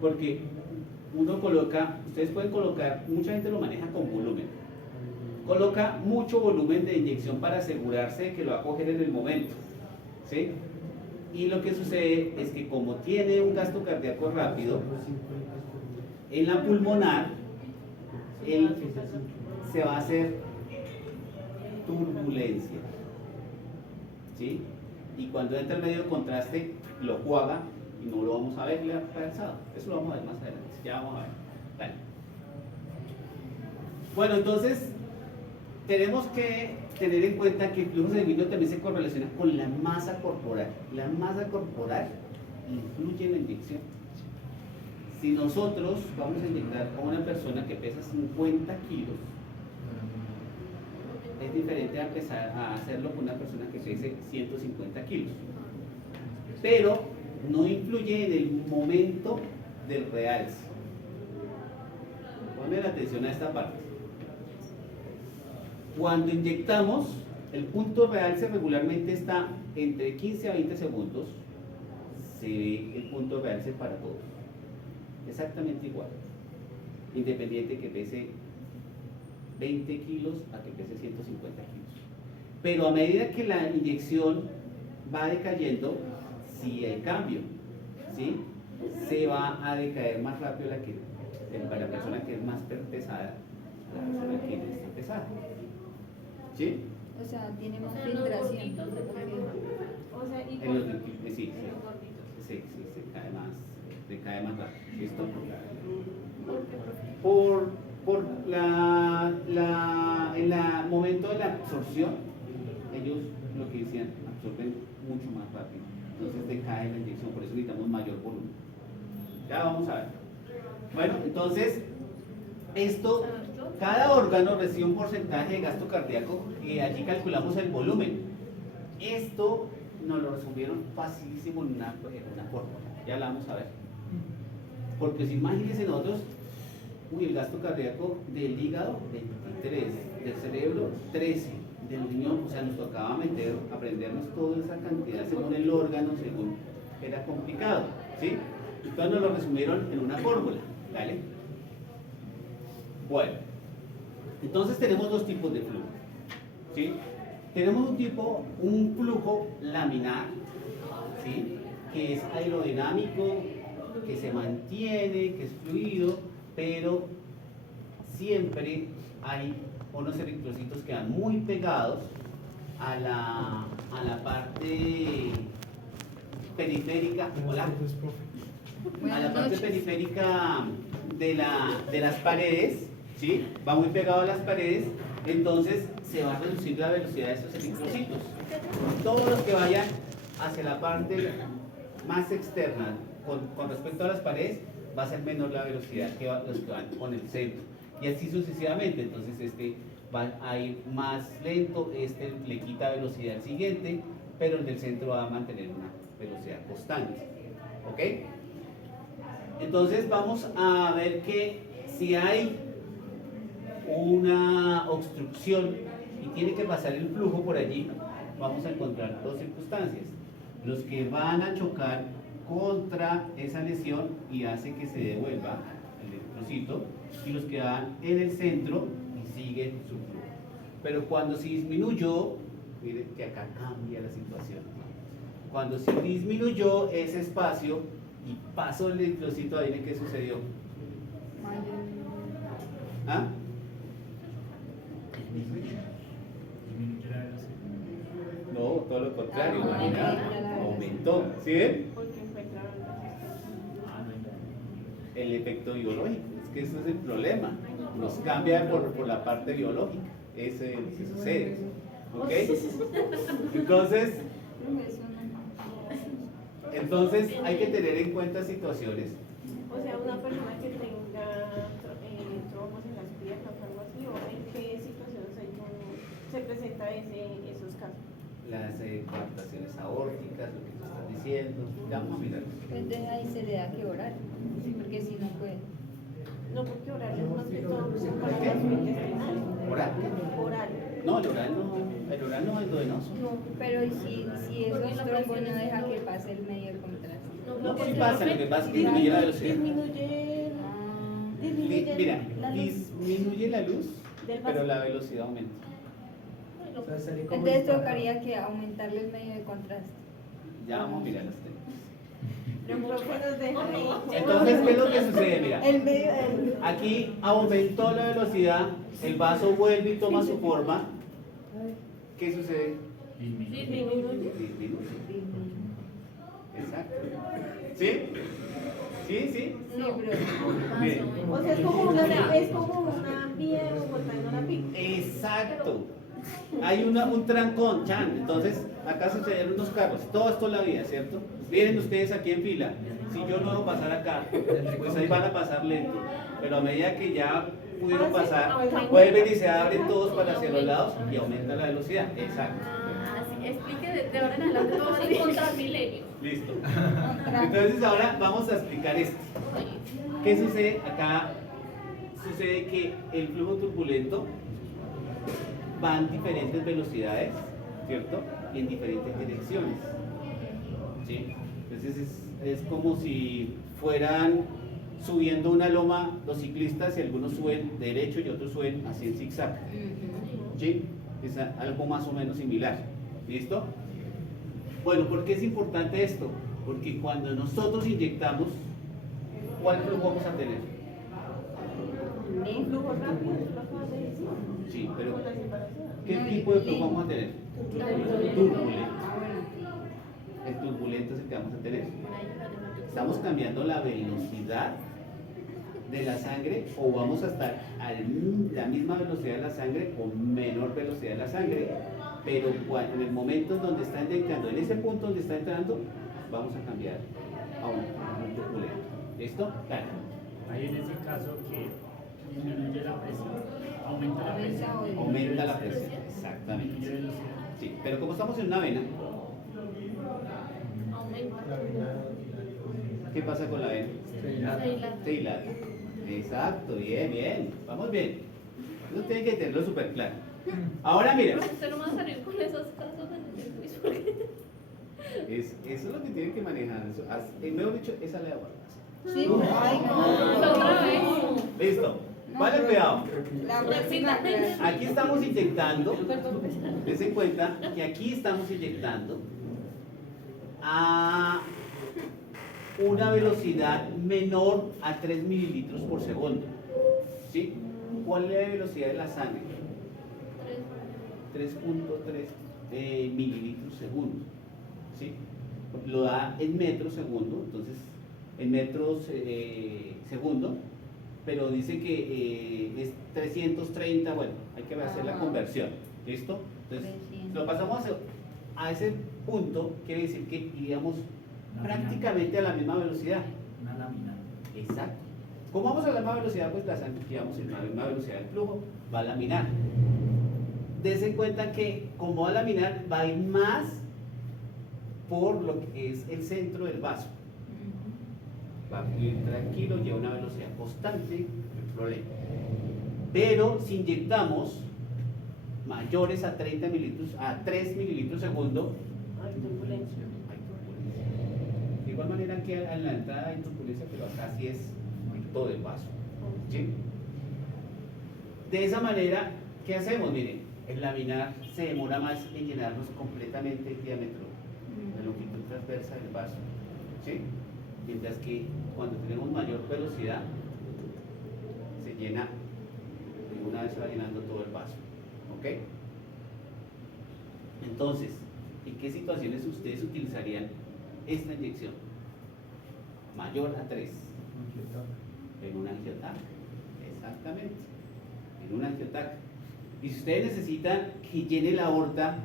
Porque uno coloca, ustedes pueden colocar, mucha gente lo maneja con volumen. Coloca mucho volumen de inyección para asegurarse que lo va a coger en el momento. ¿Sí? Y lo que sucede es que como tiene un gasto cardíaco rápido, en la pulmonar, se va a hacer turbulencia. ¿Sí? Y cuando entra el medio de contraste, lo juega y no lo vamos a ver lanzado. Eso lo vamos a ver más adelante. Ya vamos a ver. Vale. Bueno, entonces tenemos que tener en cuenta que el flujo sanguíneo también se correlaciona con la masa corporal. La masa corporal influye en la inyección. Si nosotros vamos a inyectar a una persona que pesa 50 kilos, es diferente a empezar a hacerlo con una persona que pese 150 kilos. Pero no influye en el momento del realce. Ponen atención a esta parte. Cuando inyectamos, el punto realce regularmente está entre 15 a 20 segundos. Se ve el punto realce para todos. Exactamente igual. Independiente que pese 20 kilos a que pese 150 kilos. Pero a medida que la inyección va decayendo, sí hay cambio. ¿Sí? Se va a decaer más rápido para la persona que es más pesada, la persona que no está pesada. ¿Sí? O sea, tiene más O sea, los filtración. gorditos se caen más. O sea, y En los, por- sí, en los gorditos. se cae más rápido. ¿Listo? ¿Por qué, profe? Por en el momento de la absorción, ellos lo que decían, absorben mucho más rápido. Entonces decae la inyección, por eso necesitamos mayor volumen. Ya vamos a ver. Bueno, entonces, cada órgano recibe un porcentaje de gasto cardíaco y allí calculamos el volumen. Esto nos lo resumieron facilísimo en una fórmula. Ya la vamos a ver. Porque si imagínense nosotros, el gasto cardíaco del hígado, 23, del cerebro, 13, del riñón, o sea, nos tocaba aprendernos toda esa cantidad según el órgano, según era complicado, ¿sí? Entonces nos lo resumieron en una fórmula, ¿vale? Bueno, entonces tenemos dos tipos de flujo, ¿sí? Tenemos un flujo laminar, ¿sí? Que es aerodinámico, que se mantiene, que es fluido, pero siempre hay unos eritrocitos que van muy pegados a la parte periférica, hola, a la parte periférica de las paredes, ¿sí? Va muy pegado a las paredes, entonces se va a reducir la velocidad de esos eritrocitos. Todos los que vayan hacia la parte más externa con respecto a las paredes va a ser menor la velocidad que los que van con el centro. Y así sucesivamente. Entonces este va a ir más lento, este le quita velocidad al siguiente, pero el del centro va a mantener una velocidad constante. ¿Ok? Entonces vamos a ver que si hay una obstrucción y tiene que pasar el flujo por allí, vamos a encontrar dos circunstancias. Los que van a chocar contra esa lesión y hace que se devuelva el trocito, y los que van en el centro y siguen su flujo. Pero cuando se disminuyó, miren que acá cambia la situación. Cuando se disminuyó ese espacio y pasó el trocito, ahí, ¿qué sucedió? ¿Ah? Disminuye la velocidad. No, todo lo contrario, imagina, aumentó. ¿Sí ven? Porque encuentran Ah, no hay nada. El efecto biológico, es que eso es el problema. Nos cambia por la parte biológica, eso es lo que sucede. ¿Ok? Entonces hay que tener en cuenta situaciones. O sea, una persona que tenga tromos en las piernas o algo así, o en qué situaciones se presenta esos casos. Las coartaciones aórticas, lo que tú estás diciendo. Ya vamos a mirar. Entonces ahí se le da que orar, porque si no puede. No, porque oral es más que todo para la intestinal. ¿Oral? Oral. No, el oral no es endovenoso. No, pero si esos trombos no deja que pase el medio de contraste. No, sí pasa, lo que pasa es que disminuye la velocidad. Mira, disminuye la luz, Del vaso. pero la velocidad aumenta. O sea, sale como Entonces disparado. tocaría que aumentarle el medio de contraste. Ya vamos a mirar las técnicas. Entonces, Entonces, ¿qué es lo que sucede? Mira, El medio del... aquí aumentó la velocidad, el vaso vuelve y toma su forma. ¿Qué sucede? Disminuye. Disminuye. Exacto. ¿Sí? ¿Sí? ¿Sí? Sí, pero... Bien. o sea, es como una vía de Bogotá en una pica. Exacto. Hay un trancón, Chan. Entonces, acá sucedieron unos carros. Todo esto es la vía, ¿cierto? Vienen ustedes aquí en fila. Si yo no debo pasar acá, pues ahí van a pasar lento. Pero a medida que ya pudieron pasar, vuelven y se abren todos para hacia los lados y aumenta la velocidad. Exacto. Así, explique de ahora en adelante todo en contra del milenio. Listo. Entonces ahora vamos a explicar esto. ¿Qué sucede? Acá sucede que el flujo turbulento va en diferentes velocidades, ¿cierto? Y en diferentes direcciones. ¿Sí? Entonces es como si fueran subiendo una loma los ciclistas y algunos suben derecho y otros suben así en zigzag. ¿Sí? Es algo más o menos similar. ¿Listo? Bueno, ¿por qué es importante esto? Porque cuando nosotros inyectamos, ¿cuál flujo vamos a tener? Flujo rápido, lo acabas de decir. Sí, pero Con la separación. ¿qué tipo de flujo vamos a tener? Turbulento. El turbulento es el que vamos a tener. ¿Estamos cambiando la velocidad de la sangre o vamos a estar a la misma velocidad de la sangre o menor velocidad de la sangre? Pero en el momento en donde está inyectando, en ese punto donde está entrando, vamos a cambiar a un turbulento. ¿Listo? Claro. Ahí en ese caso que disminuye la presión, aumenta la presión. Aumenta la presión, exactamente. Disminuye velocidad. Sí, pero como estamos en una vena, ¿qué pasa con la vena? Se dilata. Exacto, bien, bien. Vamos bien. Eso tienen que tenerlo súper claro. Ahora mira, Usted no va a salir con esos casos en el juicio, porque eso es lo que tienen que manejar. Mejor dicho, esa la de aguardas. Sí, pero ay, no. otra vez. Listo. Vale, cuidado. La próxima clase. Aquí estamos inyectando. Dense cuenta que aquí estamos inyectando a una velocidad menor a 3 mililitros por segundo. ¿Sí? ¿Cuál es la velocidad de la sangre? 3.3 mililitros segundo. ¿Sí? Lo da en metros segundo, entonces en metros segundo, pero dice que es 330, bueno, hay que hacer la conversión. ¿Listo? Entonces, si lo pasamos a ese punto, quiere decir que iríamos prácticamente a la misma velocidad. Una lámina. Exacto. ¿Cómo vamos a la misma velocidad? Pues la llevamos en la misma velocidad del flujo, va a laminar. Dense en cuenta que como va a laminar, va a ir más por lo que es el centro del vaso. Va a ir tranquilo, lleva una velocidad constante, no hay problema. Pero si inyectamos mayores a 30 mililitros, a 3 mililitros segundo, Hay turbulencia. hay turbulencia. De igual manera que en la entrada hay turbulencia, pero acá sí es todo el vaso. ¿Sí? De esa manera, ¿qué hacemos? Miren, el laminar se demora más en llenarnos completamente el diámetro, la longitud transversa del vaso. ¿Sí? Mientras que cuando tenemos mayor velocidad, se llena, de una vez se va llenando todo el vaso. ¿Ok? Entonces, ¿en qué situaciones ustedes utilizarían esta inyección? Mayor a 3. En un angiotac. Exactamente. En un angiotac. Y si ustedes necesitan que llene la aorta,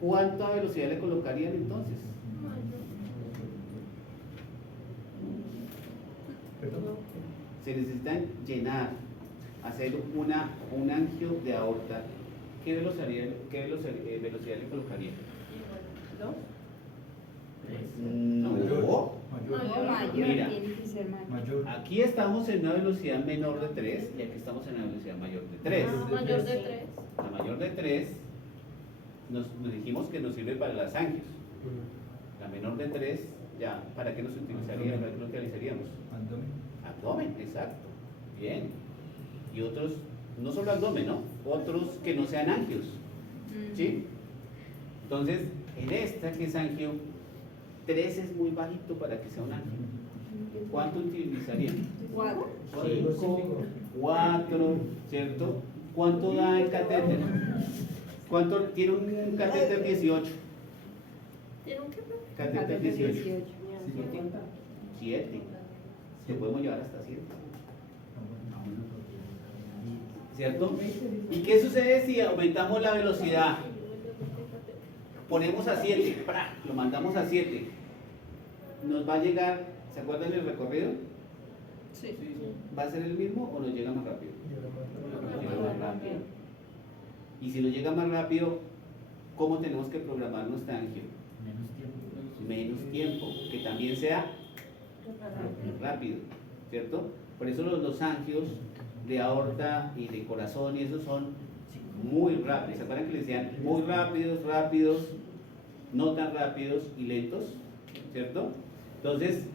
¿cuánta velocidad le colocarían entonces? Se necesitan llenar, hacer un angio de aorta. ¿Qué velocidad le colocarían? ¿No? No. No, mayor, Mira. tiene que ser mayor. Mayor. Aquí estamos en una velocidad menor de 3 y aquí estamos en una velocidad mayor de 3. Mayor de 3. La mayor de 3 nos dijimos que nos sirve para las angios. La menor de 3, ya, ¿para qué nos utilizaría? ¿Para qué lo utilizaríamos? Abdomen. Abdomen, exacto. Bien. Y otros, no solo abdomen, ¿no? Otros que no sean angios. ¿Sí? Entonces, en esta que es angio, 3 es muy bajito para que sea un angio. ¿Cuánto utilizarían? 4. 5, 4, ¿cierto? ¿Cuánto da el catéter? ¿Cuánto tiene un catéter 18? ¿Tiene un qué? Catéter 18. 50. 7. Lo podemos llevar hasta 7. ¿Cierto? ¿Y qué sucede si aumentamos la velocidad? Ponemos a 7, lo mandamos a 7. Nos va a llegar, ¿se acuerdan del recorrido? Sí. ¿Va a ser el mismo o nos llega más rápido? Nos llega más rápido. Y si nos llega más rápido, ¿cómo tenemos que programar nuestra angio? Menos tiempo, que también sea rápido, ¿cierto? Por eso los angios de aorta y de corazón y esos son muy rápidos. ¿Se acuerdan que les decían muy rápidos, rápidos, no tan rápidos y lentos? ¿Cierto? Entonces,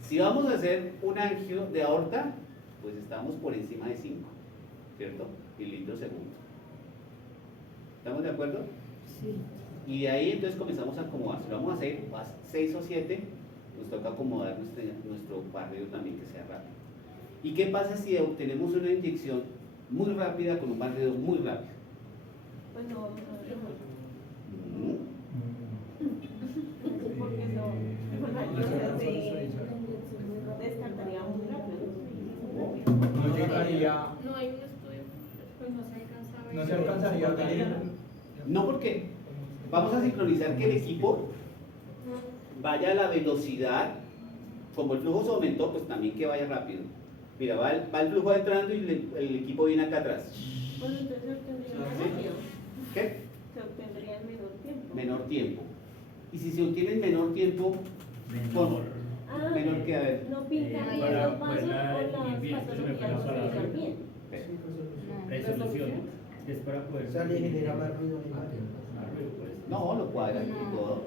si vamos a hacer un angio de aorta, pues estamos por encima de 5, ¿cierto? Mililitros segundo. ¿Estamos de acuerdo? Sí. Y de ahí entonces comenzamos a acomodar. Si lo vamos a hacer a 6 o 7, nos toca acomodar nuestro barrido también que sea rápido. ¿Y qué pasa si obtenemos una inyección muy rápida con un barrido muy rápido? Pues no vamos a ver. Porque no descartaría muy rápido. No llegaría, No hay un estudio. Pues no se alcanza a ver. no se alcanzaría a tener. No, porque vamos a sincronizar que el equipo vaya a la velocidad, como el flujo se aumentó, pues también que vaya rápido. Mira, va el flujo entrando y el equipo viene acá atrás. Bueno, entonces se obtendría más rápido. ¿Qué? Se obtendría en menor tiempo. Menor tiempo. Y si se obtiene en menor tiempo, Menor. Ah, menor que a ver. no pinta bien Para los vasos poderla o definir las bien, entonces me patologías puedo no se hablar. pintan bien. Resolución. Es para poder. O sea, le genera más ruido a la imagen. No, lo cuadran y todo.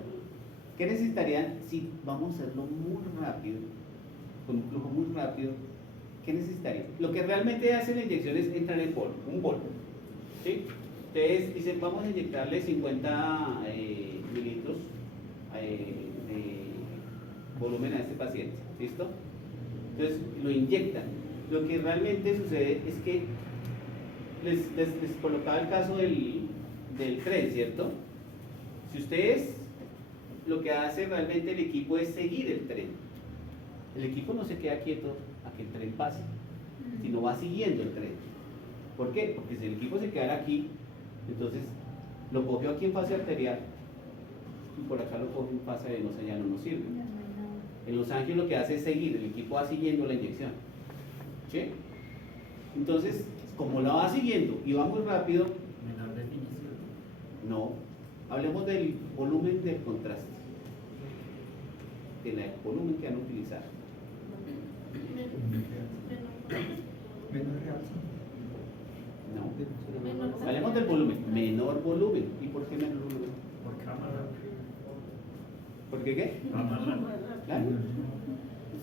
¿Qué necesitarían si vamos a hacerlo muy rápido, con un flujo muy rápido? ¿Qué necesitarían? Lo que realmente hace la inyección es entrar en bol, un bol. ¿Sí? Ustedes dicen, vamos a inyectarle 50 mililitros de volumen a este paciente. ¿Listo? Entonces lo inyectan. Lo que realmente sucede es que les colocaba el caso del tren, ¿cierto? Si ustedes, lo que hace realmente el equipo es seguir el tren. El equipo no se queda quieto a que el tren pase, sino va siguiendo el tren. ¿Por qué? Porque si el equipo se quedara aquí, entonces lo cogió aquí en fase arterial y por acá lo coge en fase venosa, ya no nos sirve. En los ángios lo que hace es seguir, el equipo va siguiendo la inyección. ¿Sí? Entonces, como la va siguiendo y va muy rápido, Menor definición. no. Hablemos del volumen del contraste, del volumen que van a utilizar. Menos realza. No. Hablemos del volumen, menor volumen. ¿Y por qué menor volumen? Por cámara. ¿Por qué qué? Cámara. Claro.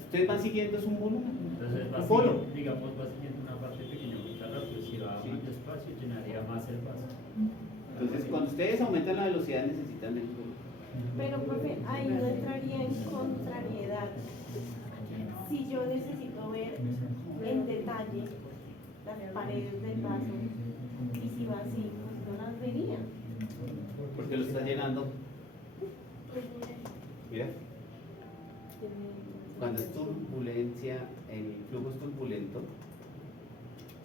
Ustedes van siguiendo es un volumen. Entonces va Un polo. siguiendo, digamos, va siguiendo una parte pequeña muy rápido. Si va Sí. más despacio, llenaría más el vaso. Entonces, cuando ustedes aumentan la velocidad, necesitan menos volumen. Pero, profe, ahí no entraría en contrariedad. Si yo necesito ver en detalle las paredes del vaso y si va así, pues no las vería. Porque lo está llenando. Mira, cuando es turbulencia, el flujo es turbulento,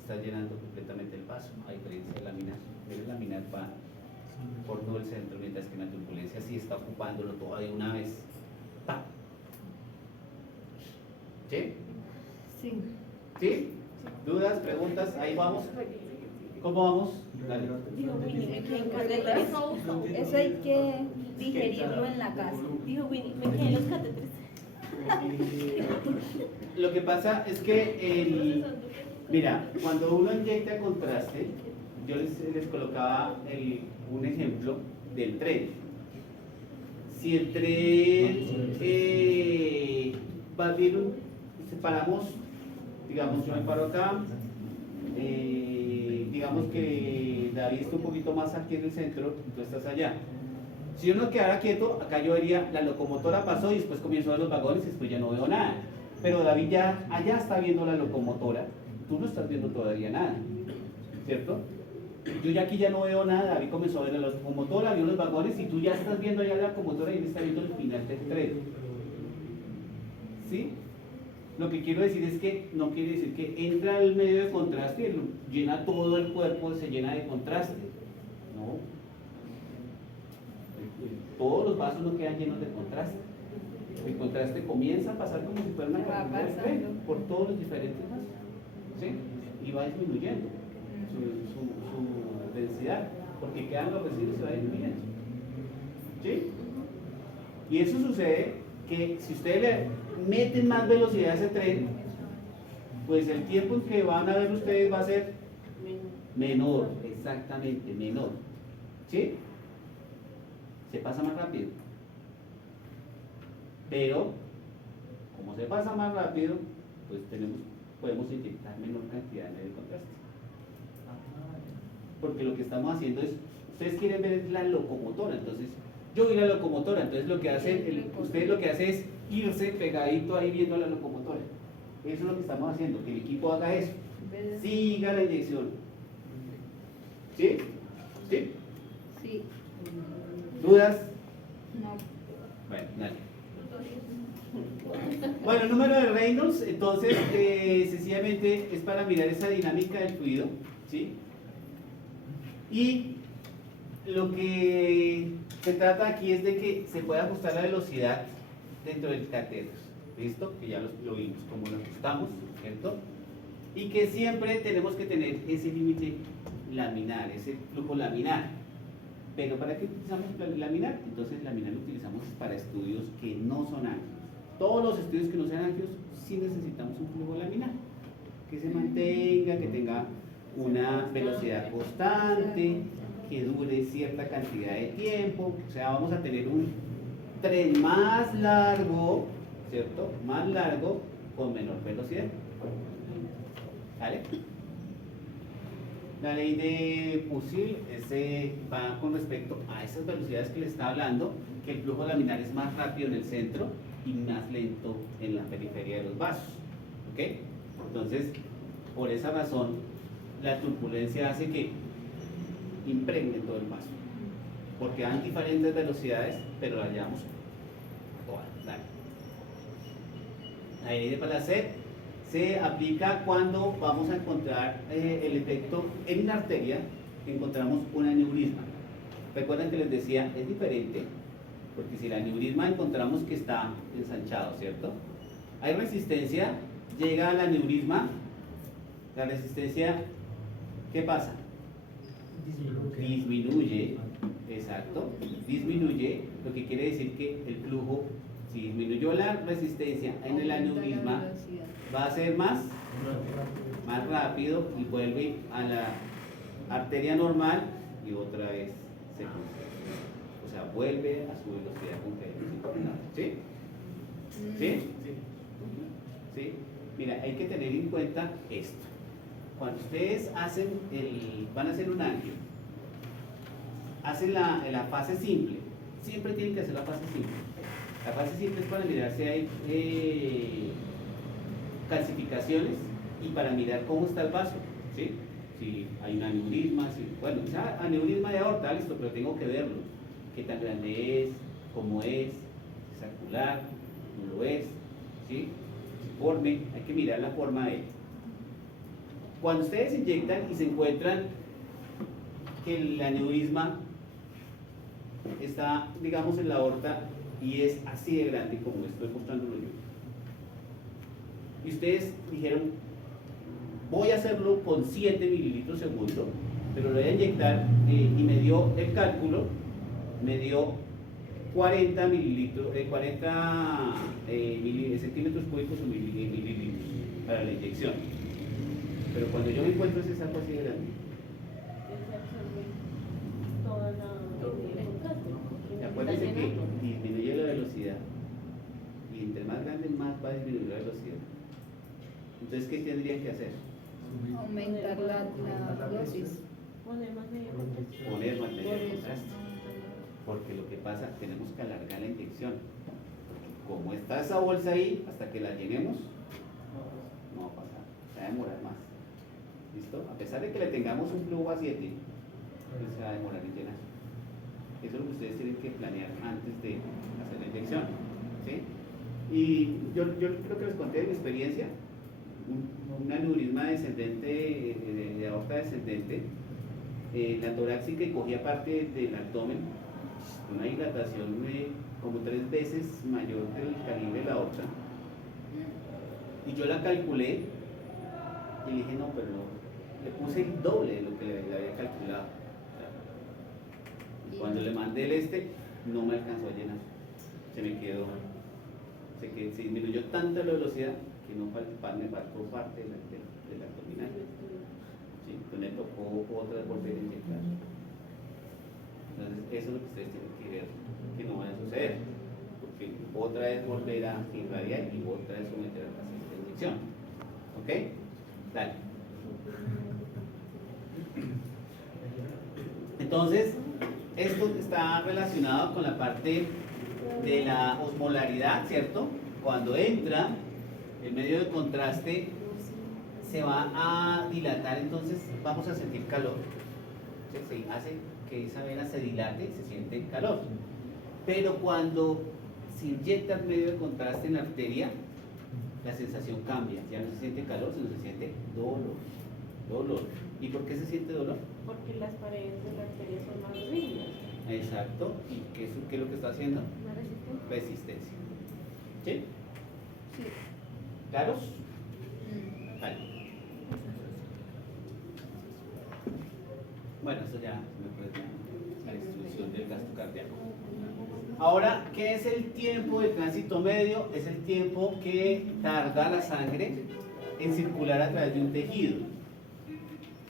está llenando completamente el vaso, a diferencia del laminar. El laminar va por todo el centro, mientras que en la turbulencia sí está ocupándolo todo de una vez. ¡Pam! ¿Sí? Sí. ¿Sí? ¿Dudas, preguntas? Ahí vamos. ¿Cómo vamos? Dale. Dijo Winnie, me quedé en ¿Catéteres? catéteres. Eso hay que digerirlo en la casa. Dijo Winnie, me quedé en los catéteres. Lo que pasa es que mira, cuando uno inyecta contraste, yo les colocaba un ejemplo del tren. Si el tren va bien, separamos, digamos, yo me paro acá, digamos que David está un poquito más aquí en el centro y tú estás allá. Si uno quedara quieto, acá yo vería, la locomotora pasó y después comienzo a ver los vagones y después ya no veo nada. Pero David ya allá está viendo la locomotora, tú no estás viendo todavía nada, ¿cierto? Yo ya aquí ya no veo nada, David comenzó a ver la locomotora, vio los vagones y tú ya estás viendo allá la locomotora y él está viendo el final del tren. ¿Sí? Lo que quiero decir es que no quiere decir que entra al medio de contraste y llena todo el cuerpo, se llena de contraste. No. Todos los vasos no quedan llenos de contraste. El contraste comienza a pasar como si fuera una Va partícula de pasando. tren por todos los diferentes vasos. ¿Sí? Y va disminuyendo su densidad, porque quedan los residuos y se va disminuyendo. ¿Sí? Y eso sucede que si ustedes le meten más velocidad a ese tren, pues el tiempo en que van a ver ustedes va a ser menor, exactamente, menor. ¿Sí? Se pasa más rápido. Pero, como se pasa más rápido, pues podemos inyectar menor cantidad de contraste. Porque lo que estamos haciendo es, ustedes quieren ver la locomotora, entonces yo vi la locomotora, entonces lo que hace, ustedes lo que hace es irse pegadito ahí viendo la locomotora. Eso es lo que estamos haciendo, que el equipo haga eso. Siga la inyección. ¿Sí? ¿Sí? Sí. ¿Dudas? No. Bueno, dale. Bueno, el número de Reynolds, entonces, sencillamente es para mirar esa dinámica del fluido, ¿sí? Y lo que se trata aquí es de que se pueda ajustar la velocidad dentro del catéter, ¿listo? Que ya lo vimos, como lo ajustamos, ¿cierto? Y que siempre tenemos que tener ese límite laminar, ese flujo laminar. Pero ¿para qué utilizamos laminar? Entonces laminar lo utilizamos para estudios que no son ángios. Todos los estudios que no sean ángios sí necesitamos un flujo laminar, que se mantenga, que tenga una velocidad constante, que dure cierta cantidad de tiempo. O sea, vamos a tener un tren más largo, ¿cierto? Más largo con menor velocidad. ¿Vale? La ley de Pusil va con respecto a esas velocidades que le está hablando, que el flujo laminar es más rápido en el centro y más lento en la periferia de los vasos. ¿Ok? Entonces, por esa razón, la turbulencia hace que impregne todo el vaso, porque dan diferentes velocidades, pero las llevamos todas. Dale. La ley de Palacet se aplica cuando vamos a encontrar el efecto en una arteria, encontramos un aneurisma. Recuerden que les decía, es diferente Porque si el aneurisma encontramos que está ensanchado, ¿cierto? Hay resistencia, llega al aneurisma, la resistencia, ¿qué pasa? Disminuye, exacto, disminuye, lo que quiere decir que el flujo, si disminuyó la resistencia en el Aumenta la aneurisma, velocidad. va a ser más rápido y vuelve a la arteria normal y otra vez se congela. O sea, vuelve a su velocidad congelada. ¿Sí? ¿Sí? ¿Sí? Mira, hay que tener en cuenta esto. Cuando ustedes van a hacer un angio, hacen la fase simple. Siempre tienen que hacer la fase simple. La fase simple es para mirar si hay calcificaciones y para mirar cómo está el vaso, ¿sí? Si hay un aneurisma, bueno, esa aneurisma de aorta, listo, pero tengo que verlo. Qué tan grande es, cómo es circular, no lo es, ¿sí? Forme, hay que mirar la forma de él. Cuando ustedes inyectan y se encuentran que el aneurisma está, digamos, en la aorta y es así de grande como estoy mostrándolo yo, y ustedes dijeron, voy a hacerlo con 7 mililitros segundo, pero lo voy a inyectar y me dio el cálculo, me dio 40 mililitros, 40 centímetros cúbicos o mililitros para la inyección. Pero cuando yo me encuentro ese saco así de grande, Se absorbe toda el contraste. acuérdense que disminuye la velocidad y entre más grande más va a disminuir la velocidad. Entonces, ¿qué tendrían que hacer? Aumentar la dosis. Poner más medio contraste. Poner materia Por de eso. contraste. Porque lo que pasa, tenemos que alargar la inyección. Porque como está esa bolsa ahí, hasta que la llenemos, no va a pasar, se va a demorar más. ¿Listo? A pesar de que le tengamos un flujo a 7, pues se va a demorar en llenar. Eso es lo que ustedes tienen que planear antes de hacer la inyección. ¿Sí? Y yo creo que les conté de mi experiencia. Un aneurisma descendente, de aorta descendente, la torácica y cogía parte del abdomen, una dilatación como 3 veces mayor del calibre de la aorta. Y yo la calculé y le dije, no, pero le puse el doble de lo que le había calculado. Y cuando le mandé no me alcanzó a llenar. Se disminuyó tanto la velocidad que no me faltó parte del abdominal. Sí, entonces me tocó otra vez volver a inyectar. Entonces, eso es lo que ustedes tienen que ver, que no vaya a suceder. Porque otra vez volver a irradiar y otra vez someter al paciente a inyección. ¿Ok? Dale. Entonces, esto está relacionado con la parte de la osmolaridad, ¿cierto? Cuando entra el medio de contraste, se va a dilatar, entonces vamos a sentir calor. Se hace que esa vena se dilate y se siente calor. Pero cuando se inyecta el medio de contraste en la arteria, la sensación cambia. Ya no se siente calor, sino se siente dolor. ¿Y por qué se siente dolor? Porque las paredes de la arteria son más rígidas. Exacto. ¿Y qué es lo que está haciendo? Más resistentes. Resistencia. ¿Sí? Sí. ¿Claros? Vale. Bueno, eso ya me puede la distribución del gasto cardíaco. Ahora, ¿qué es el tiempo de tránsito medio? Es el tiempo que tarda la sangre en circular a través de un tejido.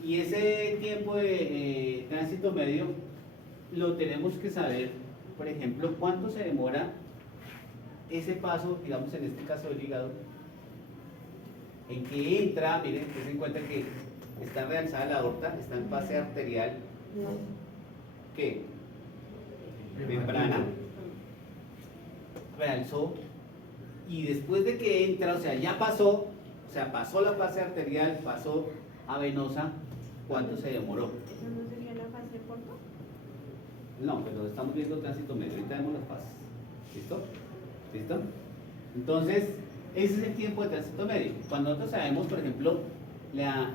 Y ese tiempo de tránsito medio lo tenemos que saber, por ejemplo, cuánto se demora ese paso, digamos en este caso del hígado, en que entra, miren, que se encuentra que está realzada la aorta, está en fase arterial, ¿qué? Membrana, realzó, y después de que entra, o sea, ya pasó, o sea, pasó la fase arterial, pasó a venosa, ¿cuánto se demoró? ¿Eso no sería la fase porno? No, pero estamos viendo tránsito medio, ahorita vemos las fases. ¿Listo? ¿Listo? Entonces, ese es el tiempo de tránsito medio. Cuando nosotros sabemos, por ejemplo,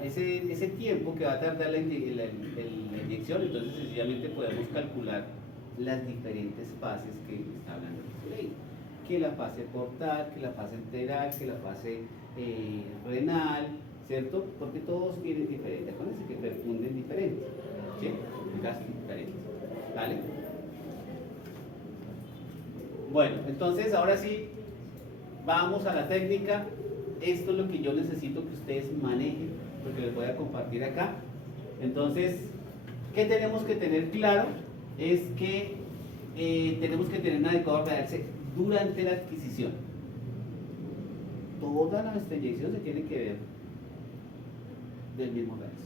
ese tiempo que va a tardar la inyección, entonces sencillamente podemos calcular las diferentes fases que está hablando la ley. Que la fase portal, que la fase enteral, que la fase renal, ¿cierto? Porque todos tienen diferente, acuérdense que perfunden diferente, ¿sí? Gasto diferente, ¿vale? Bueno, entonces ahora sí, vamos a la técnica. Esto es lo que yo necesito que ustedes manejen, porque les voy a compartir acá. Entonces, ¿qué tenemos que tener claro? Es que tenemos que tener un adecuado realce durante la adquisición. Toda nuestra inyección se tiene que ver del mismo realce.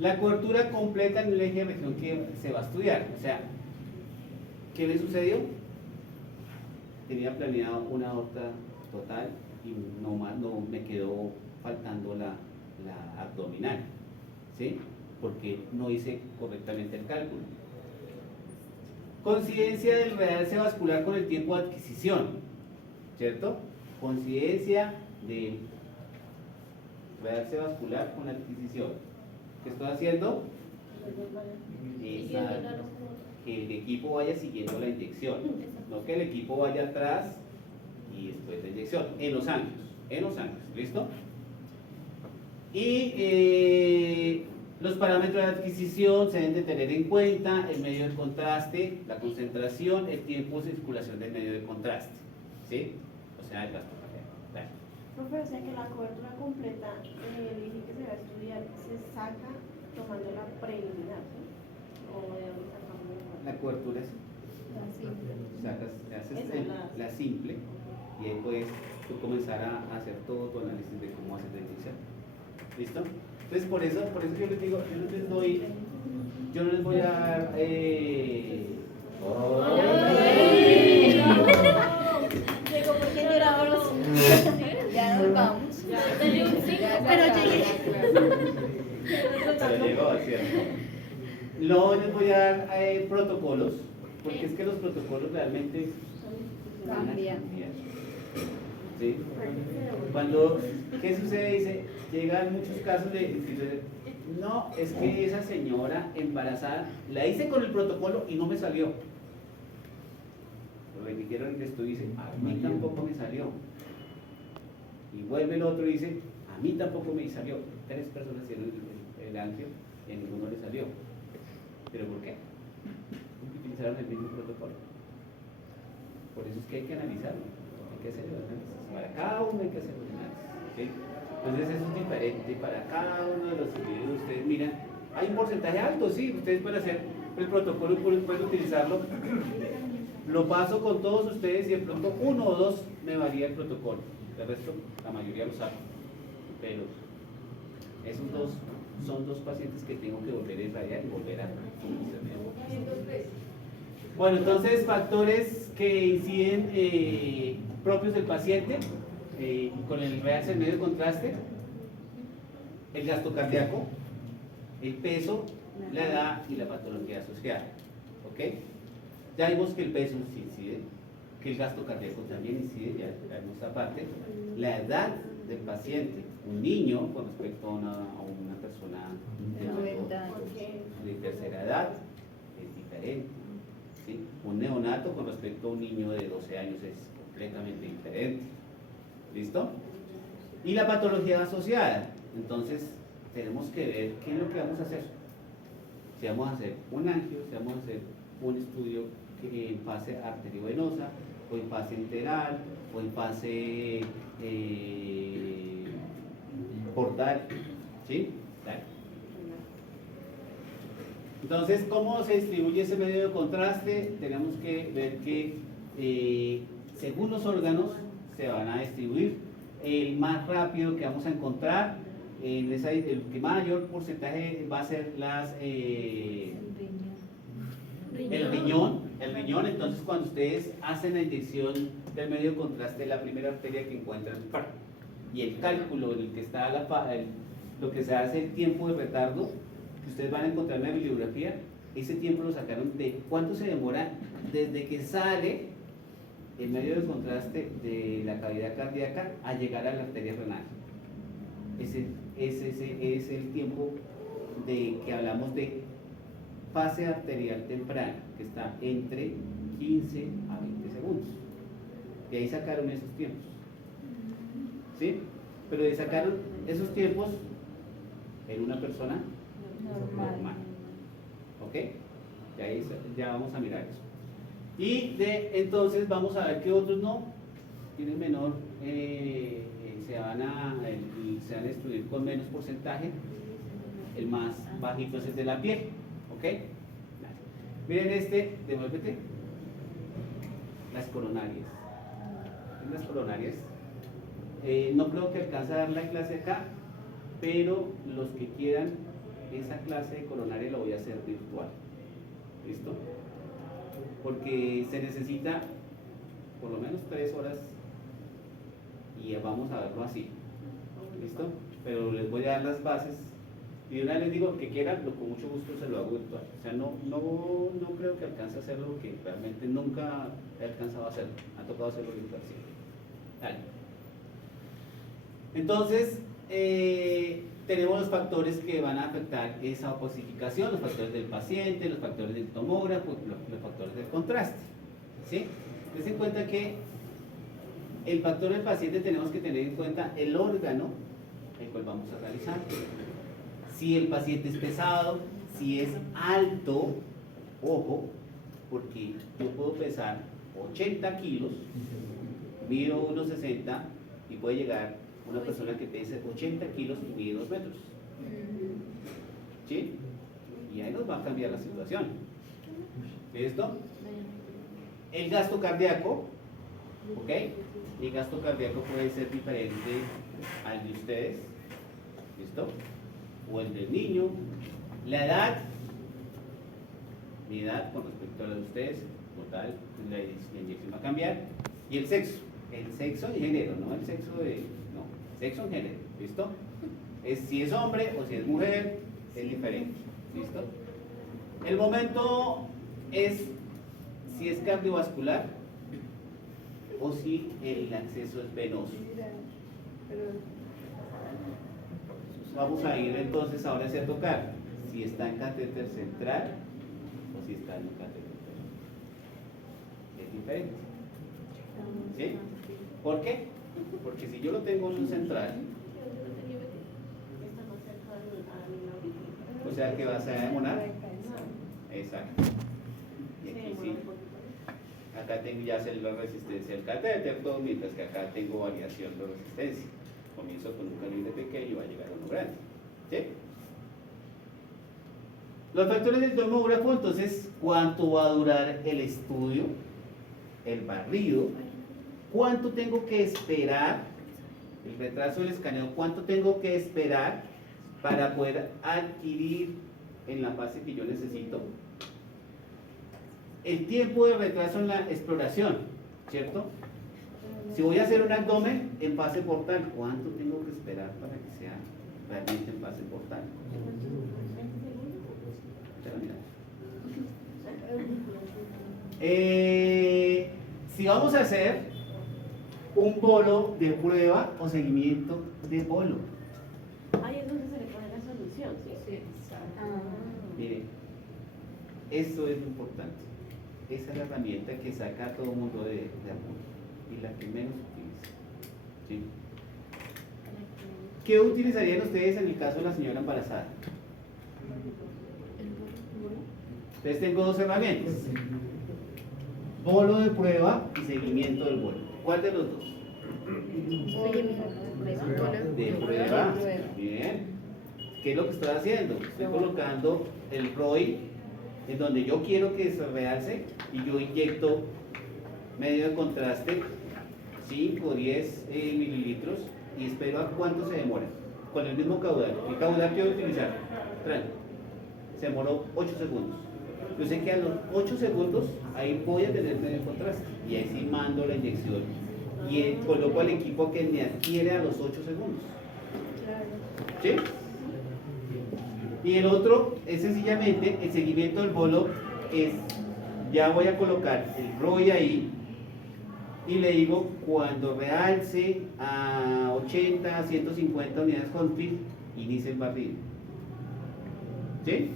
La cobertura completa en el eje de región que se va a estudiar. O sea, ¿qué me sucedió? Tenía planeado una aorta total y no me quedó faltando la abdominal, ¿sí? Porque no hice correctamente el cálculo. Coincidencia del realce vascular con el tiempo de adquisición, ¿cierto? Coincidencia del realce vascular con la adquisición. ¿Qué estoy haciendo? Exacto. Que el equipo vaya siguiendo la inyección, no que el equipo vaya atrás y después la inyección, en los ángulos, ¿listo? Y los parámetros de adquisición se deben de tener en cuenta: el medio de contraste, la concentración, el tiempo de circulación del medio de contraste, ¿sí? O sea, el gasto cardíaco. Profe, o sea que la cobertura completa, el eje que se va a estudiar, se saca tomando la preliminar, ¿sí? ¿O de dónde sacamos La cobertura es Así. haces Esa es la simple, y ahí puedes tú comenzar a hacer todo tu análisis de cómo haces la inyección. ¿Listo? Entonces por eso yo les digo, yo no les voy a dar Digo, ¿por qué lloramos? Ya nos vamos. Dale un 5, Pero llegué. pero llegó, ¿cierto? No les voy a dar protocolos, porque es que los protocolos realmente van a Cambian. cambiar. ¿Sí? ¿Qué sucede? Dice, llegan muchos casos de no, es que esa señora embarazada la hice con el protocolo y no me salió. Lo remitieron el estudio y dice, a mí tampoco me salió. Y vuelve el otro y dice, a mí tampoco me salió. 3 personas hicieron el angio y a ninguno le salió. ¿Pero por qué? Porque utilizaron el mismo protocolo. Por eso es que hay que analizarlo, hay que hacer el análisis. Para cada uno hay que hacer un análisis, ¿sí? Entonces eso es diferente para cada uno de los individuos. Ustedes miran, hay un porcentaje alto, sí, ustedes pueden hacer el protocolo y pueden utilizarlo. Lo paso con todos ustedes y de pronto 1 o 2 me varía el protocolo. El resto, la mayoría lo saben. Pero esos 2 son 2 pacientes que tengo que volver a irradiar y volver a funcionar. Bueno, entonces factores que inciden propios del paciente con el realce en medio de contraste: el gasto cardíaco, el peso, la edad y la patología asociada. ¿Ok? Ya vimos que el peso sí incide, que el gasto cardíaco también incide, ya vimos esa parte. La edad del paciente, un niño con respecto a una persona De 90 años. de tercera edad es diferente, ¿sí? Un neonato con respecto a un niño de 12 años es completamente diferente. ¿Listo? Y la patología asociada. Entonces tenemos que ver qué es lo que vamos a hacer. Si vamos a hacer un angio, si vamos a hacer un estudio en fase arteriovenosa, o en fase enteral, o en fase portal, ¿sí? Dale. Entonces, ¿cómo se distribuye ese medio de contraste? Tenemos que ver que según los órganos se van a distribuir. El más rápido que vamos a encontrar, el que mayor porcentaje va a ser el riñón. Entonces cuando ustedes hacen la inyección del medio de contraste, la primera arteria que encuentran, y el cálculo en el que está lo que se hace el tiempo de retardo, que ustedes van a encontrar en la bibliografía, ese tiempo lo sacaron de cuánto se demora desde que sale el medio de contraste de la cavidad cardíaca a llegar a la arteria renal. Ese es el tiempo de que hablamos de fase arterial temprana, que está entre 15 a 20 segundos. De ahí sacaron esos tiempos. ¿Sí? Pero de sacaron esos tiempos en una persona normal. ¿Ok? Ya vamos a mirar eso. Y entonces vamos a ver que otros no tienen menor, se van a destruir con menos porcentaje. El más bajito es el de la piel. ¿Ok? Miren devuélvete. Las coronarias. Las coronarias. No creo que alcance a dar la clase acá, pero los que quieran esa clase de coronaria la voy a hacer virtual. ¿Listo? Porque se necesita por lo menos 3 horas y vamos a verlo así. ¿Listo? Pero les voy a dar las bases y de una vez les digo que quieran, pero con mucho gusto se lo hago virtual. O sea, no creo que alcance a hacerlo porque realmente nunca he alcanzado a hacerlo. Ha tocado hacerlo virtual, sí. Dale. Entonces, tenemos los factores que van a afectar esa oposificación, los factores del paciente, los factores del tomógrafo, los factores del contraste. ¿Sí? Dense en cuenta que el factor del paciente tenemos que tener en cuenta el órgano el cual vamos a realizar. Si el paciente es pesado, si es alto, ojo, porque yo puedo pesar 80 kilos, mido 1,60 y puede llegar una persona que pese 80 kilos y mide 2 metros. ¿Sí? Y ahí nos va a cambiar la situación. ¿Listo? El gasto cardíaco, ¿ok? El gasto cardíaco puede ser diferente al de ustedes, ¿listo? O el del niño. La edad, mi edad con respecto a la de ustedes, total, la inyección va a cambiar. Y el sexo en género, no el sexo sexo en género, ¿listo? Si es hombre o si es mujer, es diferente, ¿listo? El momento es si es cardiovascular o si el acceso es venoso. Vamos a ir entonces ahora sí a tocar si está en catéter central o si está en un catéter venoso. Es diferente. ¿Sí? ¿Por qué? Porque si yo lo tengo en un central, o sea que vas a demorar. Exacto. Y aquí sí. Acá tengo ya la resistencia del catéter, todo, mientras que acá tengo variación de resistencia. Comienzo con un calibre pequeño y va a llegar a uno grande. ¿Sí? Los factores del tomógrafo, entonces, ¿cuánto va a durar el estudio? El barrido. ¿Cuánto tengo que esperar? El retraso del escaneo, ¿cuánto tengo que esperar para poder adquirir en la fase que yo necesito? El tiempo de retraso en la exploración, ¿cierto? Si voy a hacer un abdomen en fase portal, ¿cuánto tengo que esperar para que sea realmente en fase portal? Si vamos a hacer un bolo de prueba o seguimiento de bolo. Ahí es donde se le pone la solución, ¿sí? Mire, esto es lo importante. Esa es la herramienta que saca a todo el mundo de apuro y la que menos utiliza. ¿Sí? ¿Qué utilizarían ustedes en el caso de la señora embarazada? Entonces tengo dos herramientas: bolo de prueba y seguimiento del bolo. ¿Cuál de los dos? De prueba. Bien. ¿Qué es lo que estoy haciendo? Estoy colocando el ROI en donde yo quiero que se realce y yo inyecto medio de contraste 5 o 10 mililitros y espero a cuánto se demora con el mismo caudal. El caudal que voy a utilizar, se demoró 8 segundos. Yo sé que a los 8 segundos ahí voy a tener medio de contraste y ahí sí mando la inyección y coloco al equipo que me adquiere a los 8 segundos. ¿Sí? Y el otro es sencillamente el seguimiento del bolo, ya voy a colocar el ROI ahí y le digo cuando realce a 80, 150 unidades Hounsfield, inicia el barrido. ¿Sí?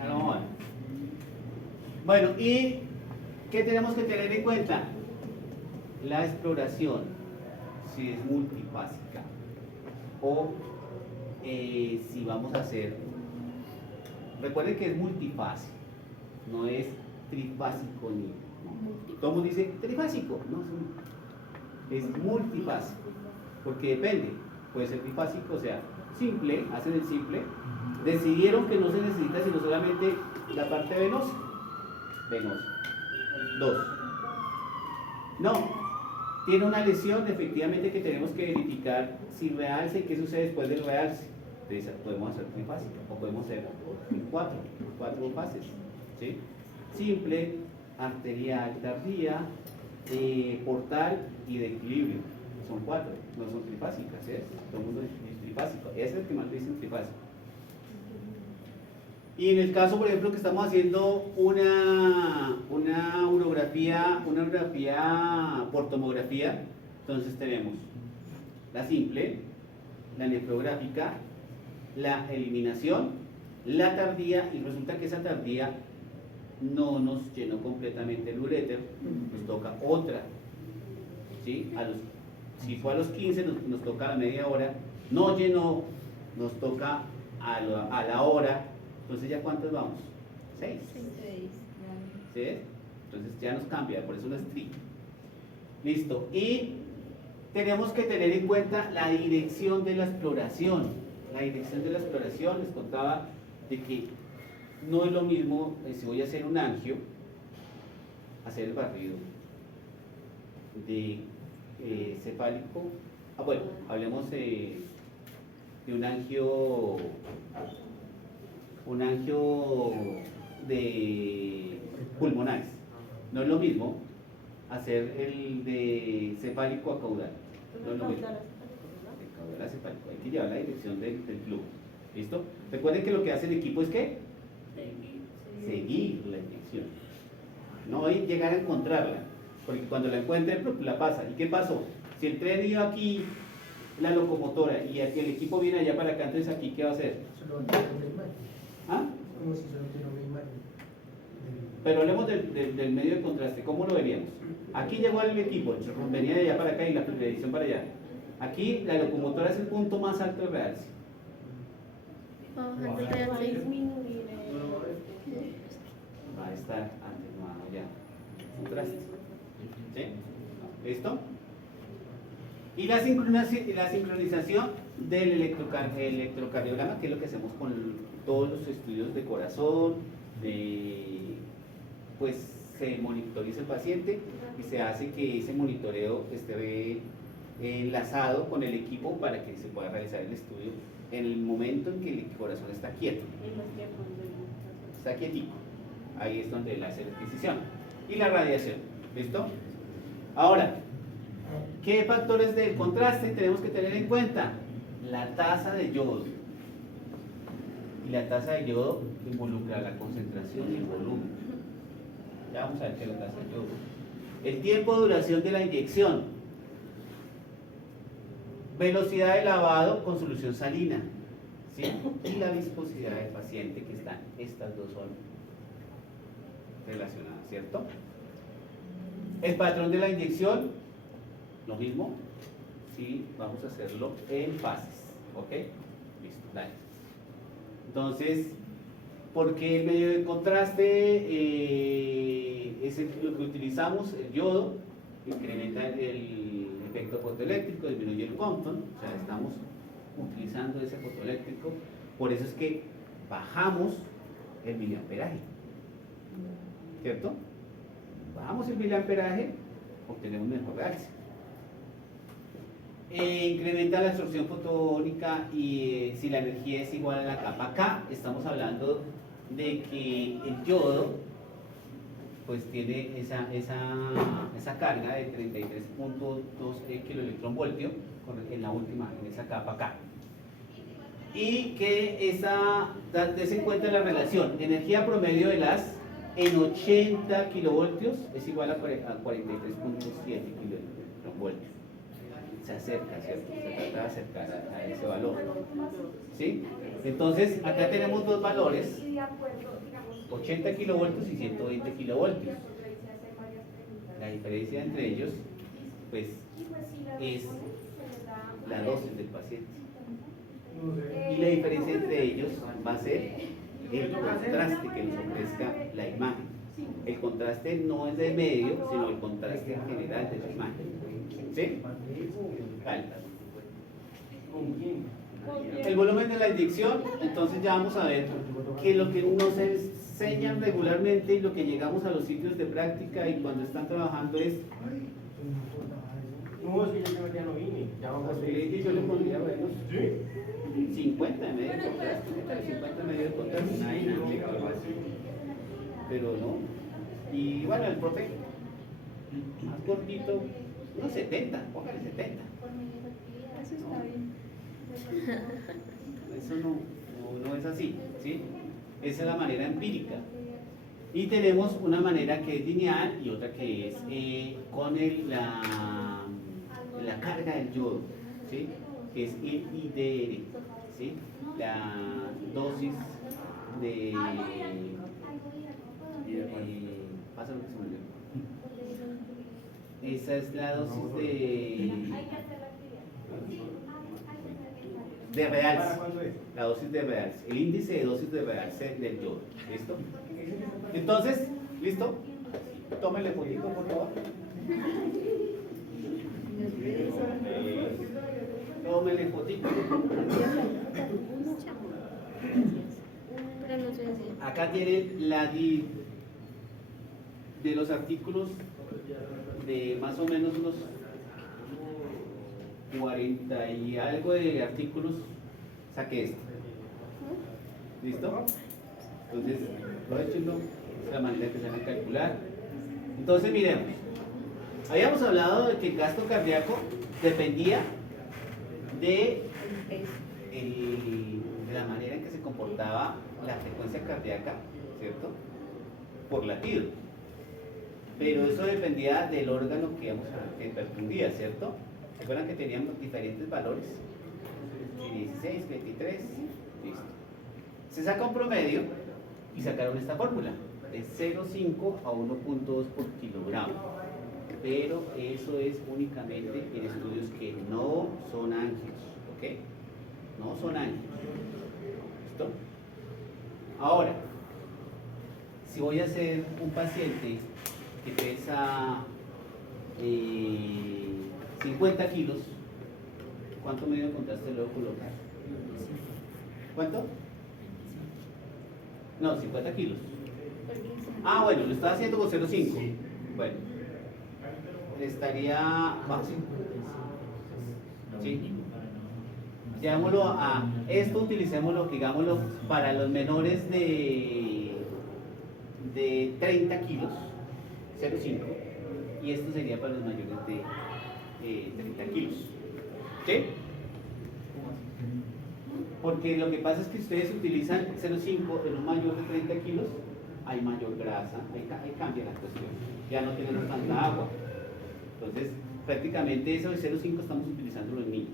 A lo mejor. Bueno, ¿y qué tenemos que tener en cuenta? La exploración, si es multifásica o si vamos a hacer, recuerden que es multifásico, no es trifásico ni, no. Todo el mundo dice trifásico, no, es multifásico, porque depende, puede ser trifásico, o sea, simple, hacen el simple, decidieron que no se necesita sino solamente la parte venosa. 2. No, tiene una lesión efectivamente que tenemos que verificar si realce y qué sucede después del realce. Entonces podemos hacer trifásica o podemos hacer 4 fases, ¿sí? Simple, arterial, tardía, portal y de equilibrio. Son 4, no son trifásicas, ¿sí? Todo el mundo es trifásico, ese es el que más dicen trifásico. Y en el caso, por ejemplo, que estamos haciendo una urografía por tomografía, entonces tenemos la simple, la nefrográfica, la eliminación, la tardía, y resulta que esa tardía no nos llenó completamente el uréter, nos toca otra, ¿sí? Si fue a los 15, nos toca a la media hora, no llenó, nos toca a la hora. Entonces, ¿ya cuántos vamos? 6. 6. ¿Sí? Entonces ya nos cambia, por eso no es tri. Listo. Y tenemos que tener en cuenta la dirección de la exploración. La dirección de la exploración, les contaba de que no es lo mismo si voy a hacer un angio, hacer el barrido de cefálico. Bueno, hablemos de un angio de pulmonares. No es lo mismo hacer el de cefálico a caudal. No es lo mismo. De caudal a cefálico. Hay que llevar la dirección del flujo. ¿Listo? Recuerden que lo que hace el equipo es ¿qué? Seguir la inyección. No llegar a encontrarla. Porque cuando la encuentre, la pasa. ¿Y qué pasó? Si el tren iba aquí, la locomotora, y el equipo viene allá para acá, entonces aquí, ¿qué va a hacer? ¿Ah? Como si solo tiene una imagen. Pero hablemos del medio de contraste. ¿Cómo lo veríamos? Aquí llegó el equipo, venía de allá para acá y la predicción para allá. Aquí la locomotora es el punto más alto de realce. Bajando Va a realce. disminuir Va a estar atenuado ya. Contraste. ¿Sí? ¿Listo? Y la sincronización del electrocardiograma, que es lo que hacemos con todos los estudios de corazón, pues se monitoriza el paciente y se hace que ese monitoreo esté enlazado con el equipo para que se pueda realizar el estudio en el momento en que el corazón está quieto. Está quietico. Ahí es donde él hace la adquisición. Y la radiación. ¿Listo? Ahora, ¿qué factores de contraste tenemos que tener en cuenta? La tasa de yodo. Y la tasa de yodo involucra la concentración y el volumen. Ya vamos a ver qué es la tasa de yodo. El tiempo de duración de la inyección. Velocidad de lavado con solución salina. ¿Sí? Y la viscosidad del paciente, que están, estas dos son relacionadas, ¿cierto? El patrón de la inyección, lo mismo, sí, vamos a hacerlo en fases, ¿ok? Listo, dale. Entonces, ¿por qué el medio de contraste es lo que utilizamos? El yodo incrementa el efecto fotoeléctrico, disminuye el Compton, o sea, estamos utilizando ese fotoeléctrico, por eso es que bajamos el miliamperaje, ¿cierto? Bajamos el miliamperaje, obtenemos mejor realce. Incrementa la absorción fotónica y si la energía es igual a la capa K, estamos hablando de que el yodo pues tiene esa carga de 33.2 kiloelectronvoltio en la última, en esa capa K. Y que des en cuenta la relación energía promedio de las en 80 kilovoltios es igual a 43.7 kilovoltios. Se acerca, ¿cierto? Se trata de acercar a ese valor. ¿Sí? Entonces, acá tenemos dos valores. Y de acuerdo, digamos, 80 kilovoltios y 120 kilovoltios. La diferencia entre ellos, pues, es la dosis del paciente. Y la diferencia entre ellos va a ser el contraste que nos ofrezca la imagen. El contraste no es del medio, sino el contraste en general de la imagen. ¿Sí? Alta. El volumen de la inyección, entonces ya vamos a ver que lo que nos enseñan regularmente y lo que llegamos a los sitios de práctica y cuando están trabajando es No, es que yo ya no vine. Ya vamos a y yo le pondría buenos Sí. 50 de medio de contraste, 50 de medio de contraste, una dinámica o algo así. Pero no. Y bueno, el profe, más cortito, unos 70, póngale 70. Eso está bien. Eso no es así, ¿sí? Esa es la manera empírica. Y tenemos una manera que es lineal y otra que es con la carga del yodo, ¿sí? Que es el IDR, ¿sí? La dosis de... pasa lo que se me olvidó. Esa es la dosis de realce. ¿Para cuándo es? La dosis de realce, el índice de dosis de realce del yodo. ¿Listo? Entonces, ¿listo? Tómenle fotito, por favor. Tómenle fotito. Pero no sé si. Acá tienen de los artículos de más o menos unos 40 y algo de artículos, saqué este. ¿Listo? Entonces, aprovechenlo, es la manera que se van a calcular. Entonces, miremos. Habíamos hablado de que el gasto cardíaco dependía de la manera en que se comportaba la frecuencia cardíaca, ¿cierto? Por latido. Pero eso dependía del órgano que percutía, ¿cierto? ¿Se acuerdan que teníamos diferentes valores? 16, 23, listo. Se saca un promedio y sacaron esta fórmula de 0,5 a 1,2 por kilogramo. Pero eso es únicamente en estudios que no son ángeles, ¿ok? No son ángeles. ¿Listo? Ahora, si voy a hacer un paciente que pesa 50 kilos, ¿cuánto medio de contraste le debo colocar? ¿Cuánto? No, 50 kilos. Ah, bueno, lo estaba haciendo con 0,5. Bueno, estaría bajo. ¿Sí? Llevámoslo a esto, utilicémoslo, digámoslo, para los menores de 30 kilos, 0,5, y esto sería para los mayores de 30 kilos. ¿Sí? Porque lo que pasa es que ustedes utilizan 0,5 en un mayor de 30 kilos, hay mayor grasa, ahí cambia la cuestión, ya no tenemos tanta agua. Entonces, prácticamente eso de 0,5 estamos utilizando los niños.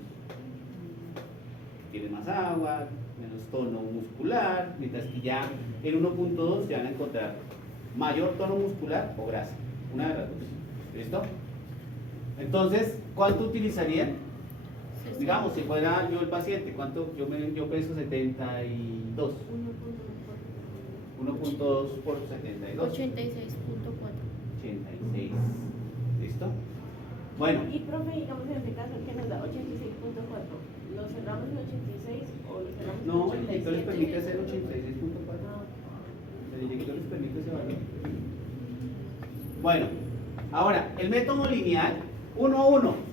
Tienen más agua, menos tono muscular, mientras que ya en 1,2 se van a encontrar mayor tono muscular o grasa, una de las dos. ¿Listo? Entonces, ¿cuánto utilizarían? Digamos, si fuera yo el paciente, ¿cuánto? Yo peso 72. 1,2 por 72. 86.4. 86. ¿Listo? Bueno. Y profe, digamos en este caso que nos da 86.4, ¿lo cerramos en 86 o lo cerramos en No, 87? el inyector les permite hacer 86.4. Ah, El inyector les permite ese valor. Bueno, ahora, el método lineal, 1 a 1.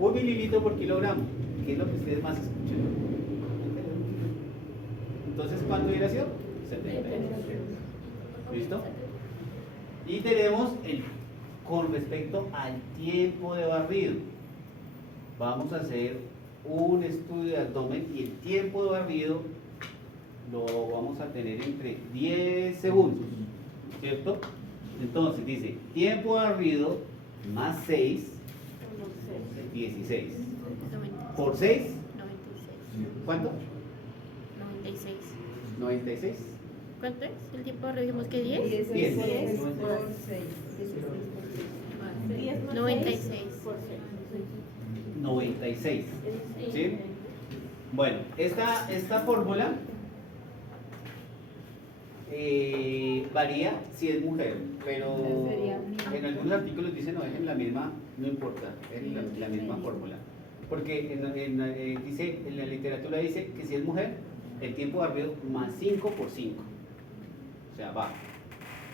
1 mililitro por kilogramo, que es lo que ustedes más escuchan. Entonces, ¿cuánto hubiera sido? 72. ¿Listo? Y tenemos con respecto al tiempo de barrido. Vamos a hacer un estudio de abdomen y el tiempo de barrido lo vamos a tener entre 10 segundos, ¿cierto? Entonces dice, tiempo de barrido más 6, 16. Por 6, 96. ¿cuánto? 96. 96. ¿Cuánto es? ¿El tiempo ahora dijimos que 10? 10 10. por 6. 10 más 96. 6 por 6. 96. Sí. ¿Sí? Bueno, esta fórmula varía si es mujer, pero Sería en algunos artículos dicen no, dejen la misma, no importa, es la misma fórmula. Porque dice, en la literatura dice que si es mujer, el tiempo de barrido más 5 por 5. O sea, va.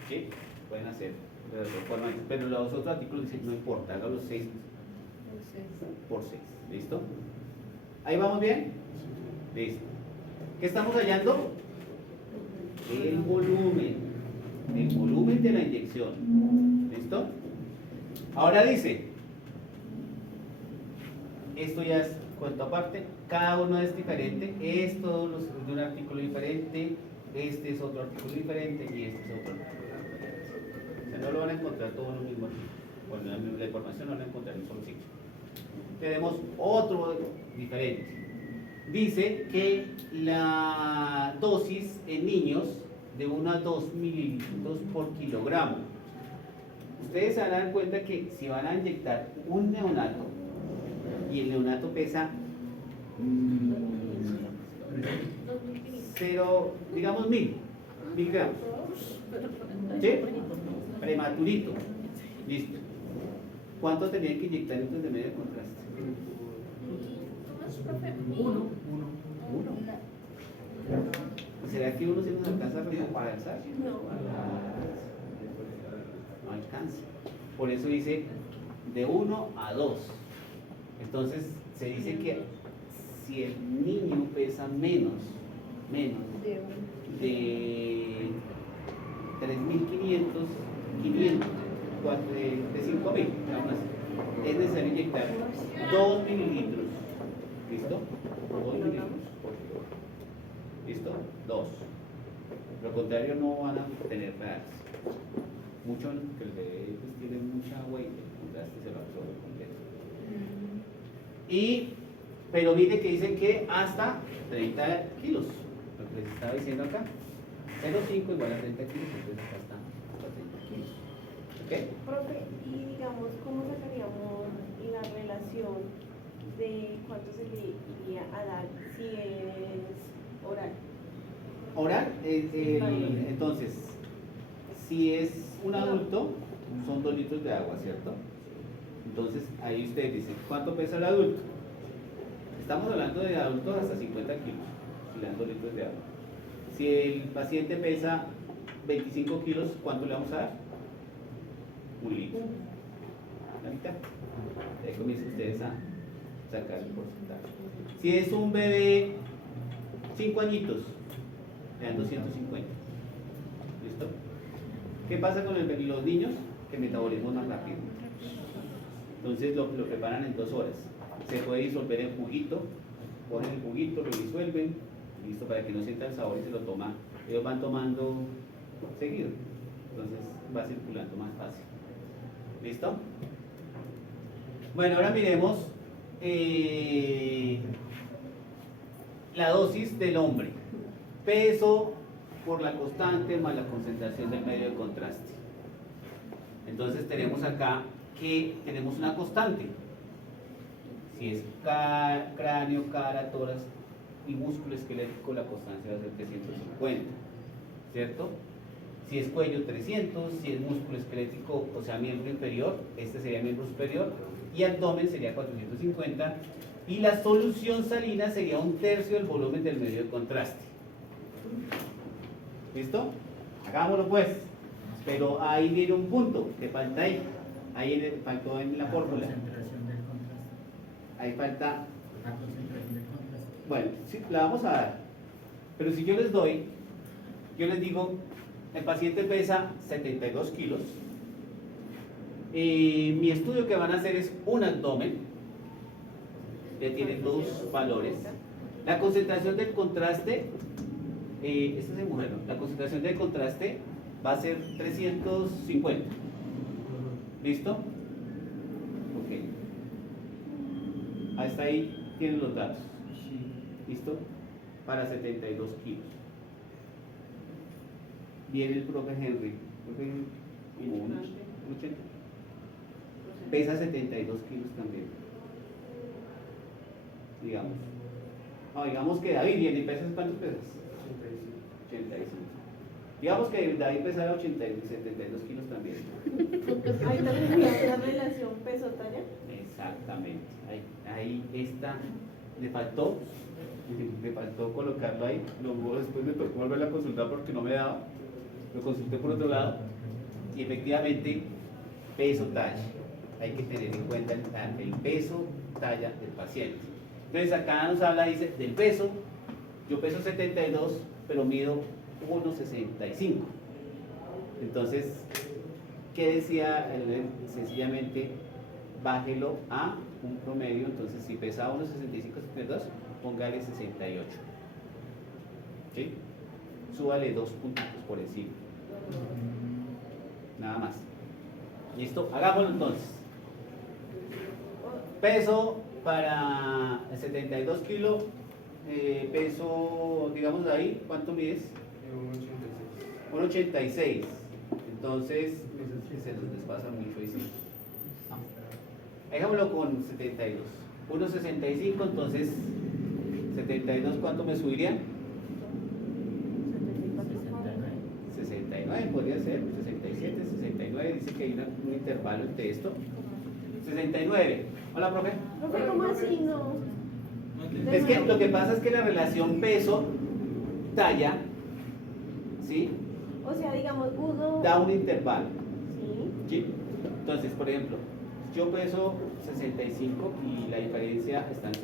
¿Sí? Pueden hacer de otra forma, pero los otros artículos dicen no importa, haga los 6 por 6. ¿Listo? ¿Ahí vamos bien? Listo. ¿Qué estamos hallando? El volumen de la inyección. ¿Listo? Ahora dice, esto ya es cuento aparte, cada uno es diferente, esto es de un artículo diferente, este es otro artículo diferente y este es otro artículo diferente. O sea, no lo van a encontrar todo en lo mismo. Bueno, la información no la van a encontrar en un solo sitio. Tenemos otro diferente. Dice que la dosis en niños de 1 a 2 mililitros por kilogramo. Ustedes se van a dar cuenta que si van a inyectar un neonato y el neonato pesa 0, digamos 1000 gramos, ¿sí? Prematurito, listo. ¿Cuánto tenían que inyectar entonces de medio de contraste? Uno. ¿Será que uno se nos alcanza a realzar? No. No alcanza. Por eso dice de 1 a 2. Entonces se dice que si el niño pesa menos de 3.500, 500, de 5.000, es necesario inyectar 2 mililitros. ¿Listo? 2 mililitros. ¿Listo? 2. Lo contrario no van a tener reales. Mucho que el bebé pues, tiene mucha agua y el contraste se lo absorbe completo. Pero mire que dicen que hasta 30 kilos. Lo que les estaba diciendo acá. 0,5 igual a 30 kilos, entonces acá está hasta 30 kilos. ¿Ok? Profe, y digamos, ¿cómo sacaríamos la relación de cuánto se le iría a dar si es oral? Oral, entonces, si es un adulto, son 2 litros de agua, ¿cierto? Entonces, ahí ustedes dicen, ¿cuánto pesa el adulto? Estamos hablando de adultos hasta 50 kilos, si le dan 2 litros de agua. Si el paciente pesa 25 kilos, ¿cuánto le vamos a dar? 1 litro. La mitad. Ahí comienzan ustedes a sacar el porcentaje. Si es un bebé 5 añitos, le dan 250. ¿Listo? ¿Qué pasa con los niños? Que el metabolismo es más rápido. Entonces lo preparan en 2 horas. Se puede disolver en juguito, ponen el juguito, lo disuelven, listo, para que no sienta el sabor y se lo toma. Ellos van tomando seguido. Entonces va circulando más fácil. ¿Listo? Bueno, ahora miremos la dosis del hombre. Peso por la constante más la concentración del medio de contraste. Entonces tenemos acá que tenemos una constante. Si es cráneo, cara, tórax y músculo esquelético, la constante va a ser 350, ¿cierto? Si es cuello, 300, si es músculo esquelético, o sea, miembro inferior, este sería miembro superior, y abdomen sería 450, y la solución salina sería 1/3 del volumen del medio de contraste. ¿Listo? Hagámoslo pues. Pero ahí viene un punto que falta ahí. Ahí faltó en la fórmula. Concentración del contraste. Ahí falta. La concentración del contraste. Bueno, sí, la vamos a dar. Pero si yo les doy, yo les digo, el paciente pesa 72 kilos. Mi estudio que van a hacer es un abdomen. Le tienen 2 valores. La concentración del contraste, esto es de mujer, ¿no? La concentración del contraste va a ser 350. ¿Listo? Ok. Hasta ahí tienen los datos. ¿Listo? Para 72 kilos. Viene el profe Henry. Profe Henry, como un 80. Pesa 72 kilos también. Digamos. No, digamos que David viene y pesa, ¿cuántos pesas? 85. Digamos que David pesa 72 kilos también. Ahí también está la relación peso-talla. Exactamente. Ahí está. Le faltó colocarlo ahí. Luego después me tocó volver a consultar porque no me daba. Lo consulté por otro lado. Y efectivamente, peso-talla. Hay que tener en cuenta el peso-talla del paciente. Entonces acá nos habla, dice, del peso. Yo peso 72, pero mido 1,65. Entonces, ¿qué decía? Sencillamente, bájelo a un promedio. Entonces, si pesa 1,65, 72, póngale 68. ¿Sí? Súbale 2 puntitos por encima. Nada más. ¿Listo? Hagámoslo entonces. Peso para 72 kilos. Peso, digamos ahí, ¿cuánto mides? 1,86. Entonces, se nos despasa mucho ahí, sí. Hagámoslo con 72. 1,65, entonces 72, ¿cuánto me subiría? 69 podría ser, 67, 69, dice que hay un intervalo entre esto. 69. Hola, profe. Profe, ¿cómo así no? Es que lo que pasa es que la relación peso-talla, ¿sí? O sea, digamos, uno. Da un intervalo. Sí. ¿Sí? Entonces, por ejemplo, yo peso 65 y la diferencia está en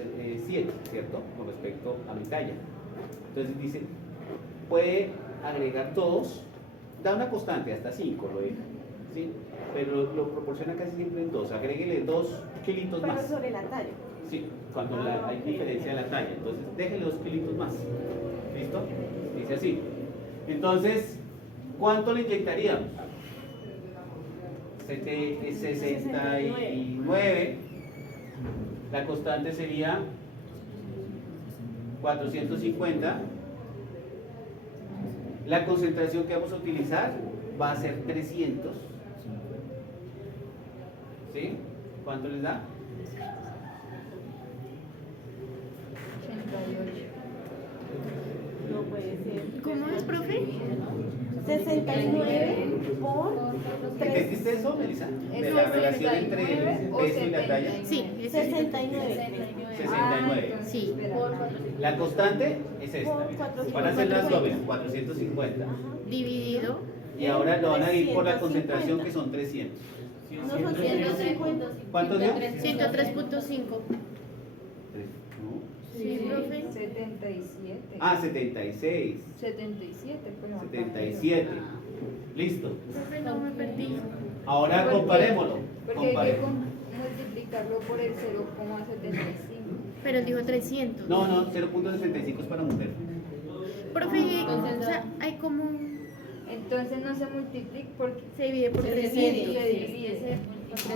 7, ¿cierto? Con respecto a mi talla. Entonces dice, puede agregar todos, da una constante, hasta 5 lo deja, ¿sí? Pero lo proporciona casi siempre en 2, agréguele 2 kilitos Pero más. sobre la talla. Sí, cuando hay diferencia de la talla, entonces déjele 2 kilitos más. ¿Listo? Dice así. Entonces, ¿cuánto le inyectaríamos? 69. La constante sería 450. La concentración que vamos a utilizar va a ser 300. ¿Sí? ¿Cuánto les da? 88. No puede ser. ¿Cómo es, profe? 69 por 3. ¿Entendiste eso, Melissa? De ¿Es la relación entre 69 el o peso y la talla. 79? Sí, es 69. 69. Sí. La constante es esta. Por 450. Van a ser las dobles, 450. Dividido. Y ahora lo van a ir por la concentración que son 300. No son 150. ¿Cuánto dio? 103.5. Sí, profe. 77. Ah, 76. 77, pues. 77. Listo. Profe, no me perdí. Ahora comparémoslo. Porque hay que Comparémoslo. multiplicarlo por el 0,75. Pero él dijo 300. No, 0.65 es para mujer. Profe, o sea, hay como. Entonces no se multiplica porque Se divide por se 300. divide.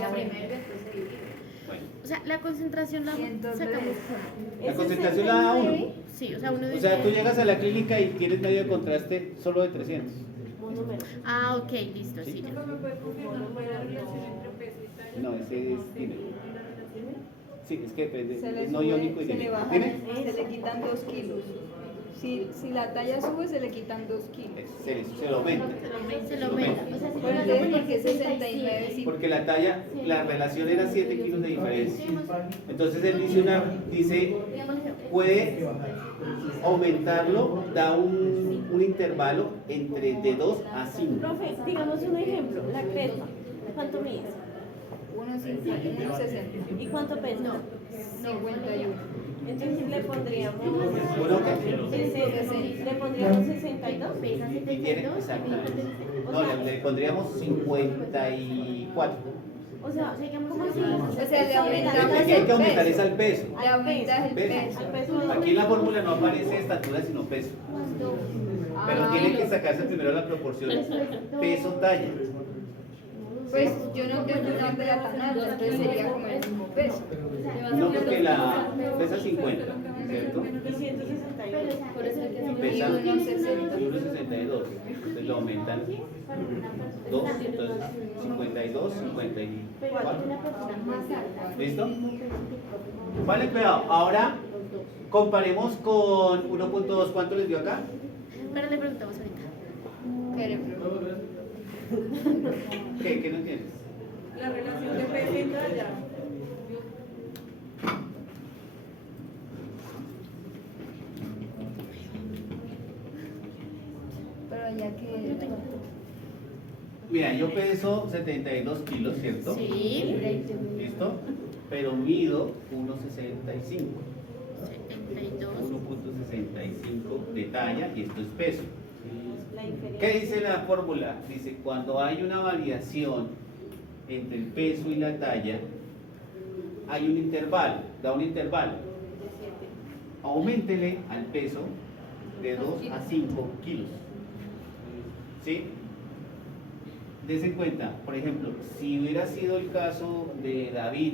La primera y después se divide. Bueno, O sea, la concentración la 103. sacamos. la concentración la da uno. Sí, o sea, uno O dice. sea, tú llegas a la clínica y tienes medio de contraste solo de 300. Monómero. Ah, ok, listo, sí. ya. No, ese es. Dime. Sí, es que depende. Se le Es no sube, iónico y se le dime. baja, Dime. se le quitan 2 kilos. Si la talla sube, se le quitan 2 kilos. Se lo aumenta. Se lo aumenta. O sea, si Pues llega a entonces, ¿por qué 69? 69? Sí. Porque la talla, la relación era 7 kilos de diferencia. Entonces él dice, puede aumentarlo, da un intervalo entre de 2 a 5. Profe, digamos un ejemplo. La creta. ¿Cuánto mides? 1,60. ¿Y cuánto pesa? 51. Entonces le pondríamos. Bueno, Le pondríamos 62. Pesa Y tiene, 72. exactamente. No, le pondríamos 54. O sea, ¿cómo así? O sea, le aumentamos Lo que hay que aumentar es al peso. Le aumentas el peso. Al peso. Aquí en la fórmula no aparece estatura sino peso. Pero tiene que sacarse primero la proporción peso-talla. Pues yo no tengo una talla tan alta, entonces sería como el mismo peso. No, porque la pesa 50. ¿cierto? Y 162. Por eso hay que hacer Pesa Y 1,60. 1,62. Entonces lo aumentan 2, entonces 52, 54. ¿Listo? Vale, cuidado. Ahora comparemos con 1.2. ¿Cuánto les dio acá? Pero le preguntamos ahorita. ¿Qué no tienes? La relación de peso y talla. Pero ya que... Mira, yo peso 72 kilos, ¿cierto? Sí. ¿Listo? Pero mido 1,65. 72. 1.65 de talla y esto es peso. La diferencia. ¿Qué dice la fórmula? Dice, cuando hay una variación entre el peso y la talla, hay un intervalo, da un intervalo. Auméntele al peso de 2 a 5 kilos. ¿Sí? Dese cuenta, por ejemplo, si hubiera sido el caso de David,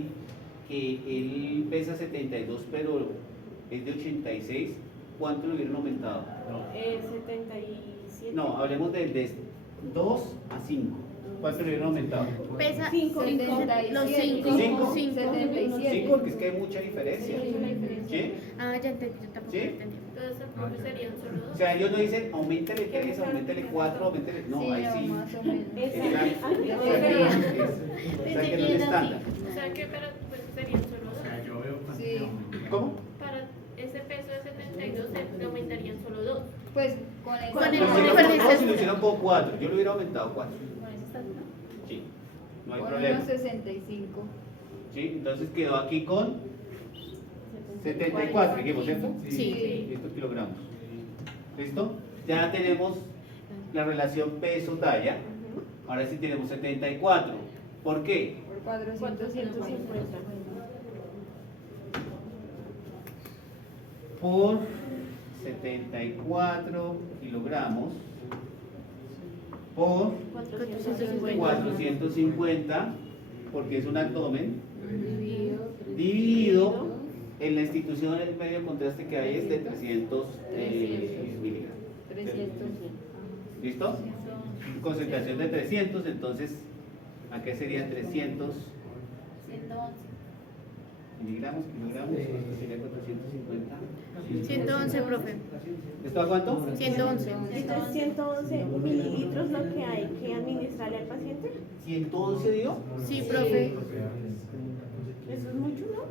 que él pesa 72 pero es de 86, ¿cuánto le hubieran aumentado? 77. No, hablemos de 2 a 5. ¿Cuánto le hubieran aumentado? Pesa 5. 77. Los 5. ¿Cinco? 77. 5 porque es que hay mucha diferencia. ¿Sí? Ah, ya entendí, yo tampoco ¿Sí? entendí. Entonces el profe serían solo O dos. sea, ellos no dicen aumentele 3, aumentele 4, aumentele. No, ahí sí. más o menos. Es el estándar. O sea que para pues serían solo O dos. sea, yo veo cuánto Sí. le aumenta. ¿Cómo? Para ese peso de 72 le aumentarían solo dos. Pues con el... Con el- Lo con el- hicieron por 2 y lo hicieron por 4. Yo le hubiera aumentado 4. Sí, no hay Con problema. 1,65. ¿Sí? Entonces quedó aquí con 74, dijimos, ¿cierto? Sí. Listo, kilogramos. ¿Listo? Ya tenemos la relación peso-talla. Ahora sí tenemos 74. ¿Por qué? 450. Por 74 kilogramos por 450, porque es un abdomen, dividido en la institución, el medio de contraste que hay es de 300 miligramos. 300. ¿Listo? Concentración de 300, entonces, ¿a qué serían 300 miligramos, kilogramos? Esto sería 450. 111, profe. ¿Esto a cuánto? 111. Entonces 111 mililitros lo que hay que administrarle al paciente. 111 dio. Sí, profe. Eso es mucho, ¿no?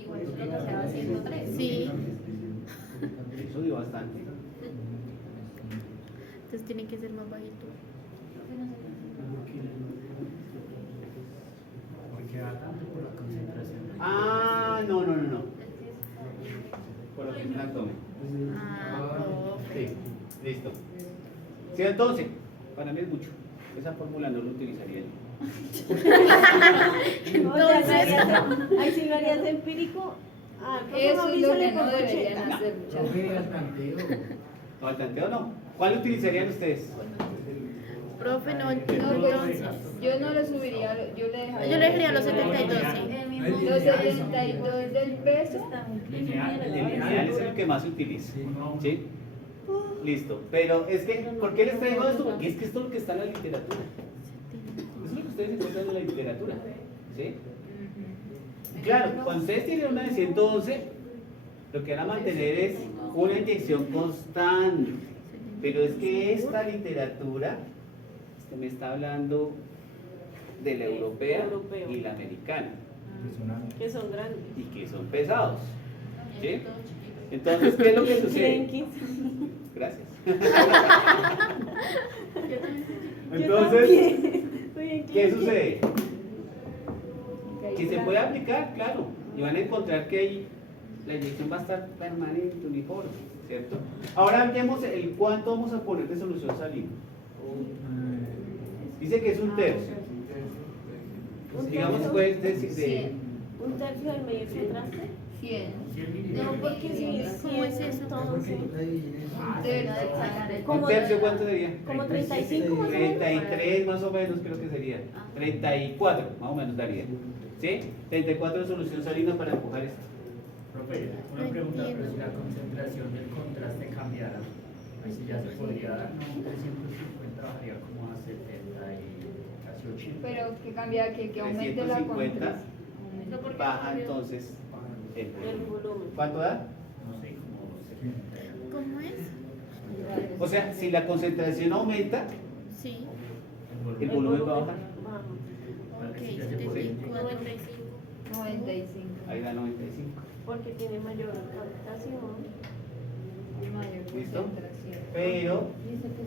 Igual es lo que se va haciendo 3. Sí. Eso dio bastante. Entonces tiene que ser más bajito. Porque da tanto por la concentración. Ah, no. Por lo que es un abdomen. Ah, profe. Sí, listo. 111, para mí es mucho. Esa fórmula no la utilizaría yo. Ahí sí lo harías empírico. Ah, Eso es lo que no pongo deberían 80. hacer, muchachos. Profe, al tanteo. No, al tanteo no. ¿Cuál utilizarían ustedes? Profe, no, No, entonces. pues, yo no le subiría, yo le dejaría. Yo le dejaría los 72, sí. Los 72 del peso. Lineal, El lineal es el que más se utiliza. ¿Sí? Listo. Pero es que, ¿por qué les traigo esto? Porque es que esto es lo que está en la literatura. Eso es lo que ustedes encuentran en la literatura. ¿Sí? Claro, cuando ustedes tienen una de 111, lo que van a mantener es una inyección constante. Pero es que esta literatura me está hablando de la europea Europeo. y la americana, Que son grandes. y que son pesados. ¿Sí? Entonces, ¿qué es lo que sucede? Gracias. Entonces, ¿qué sucede? Que se puede aplicar, claro, y van a encontrar que ahí la inyección va a estar permanente, uniforme, ¿cierto? Ahora veamos el cuánto vamos a poner de solución salina. Dice que es un tercio. Digamos, puede decir de... Un tercio del medio contraste. 100. No, porque si ¿Cómo es eso? entonces. ¿Un tercio cuánto sería? Como 35 más o menos. 33 más o menos creo que sería. 34 más o menos daría. ¿Sí? 34 de solución salina para empujar esto. Profe, una pregunta, pero si la concentración del contraste cambiara, así ya se podría dar, no, 350 bajaría como a 70 y casi 80. Pero que cambia, que aumente la 350 contraste. No, porque baja cambió. entonces el El volumen. volumen. ¿Cuánto da? No sé, como 70. ¿Cómo es? O sea, si la concentración aumenta, Sí. el volumen va a bajar. baja, Ok, Ya se puede. 75. 95. Ahí da 95. porque tiene mayor captación. Mayor ¿Listo? concentración. Pero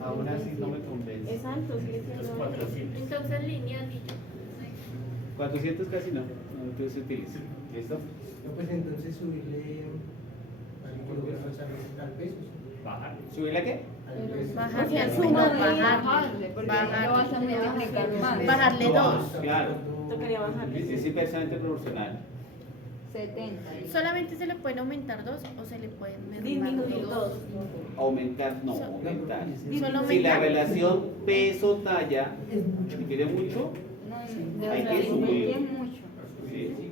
aún así no me convence. Es alto, sí, es Los alto. 400. Entonces lineal y yo. 400 casi no se utiliza. ¿Listo? No, pues entonces subirle al kilogramos al peso. Bajar. ¿Subir la qué? Al peso. Bajarle O sea, al súmale, Bajarle, porque no vas a multiplicar más. Bajarle No, dos. Claro. Tocaría bajarle. Es inversamente proporcional. 70. ¿Solamente se le pueden aumentar dos o se le pueden Disminuir dos. Aumentar, no, aumentar. Solo Si la aumentar. relación peso-talla difiere mucho, No, Hay que es subir. mucho. ¿sí?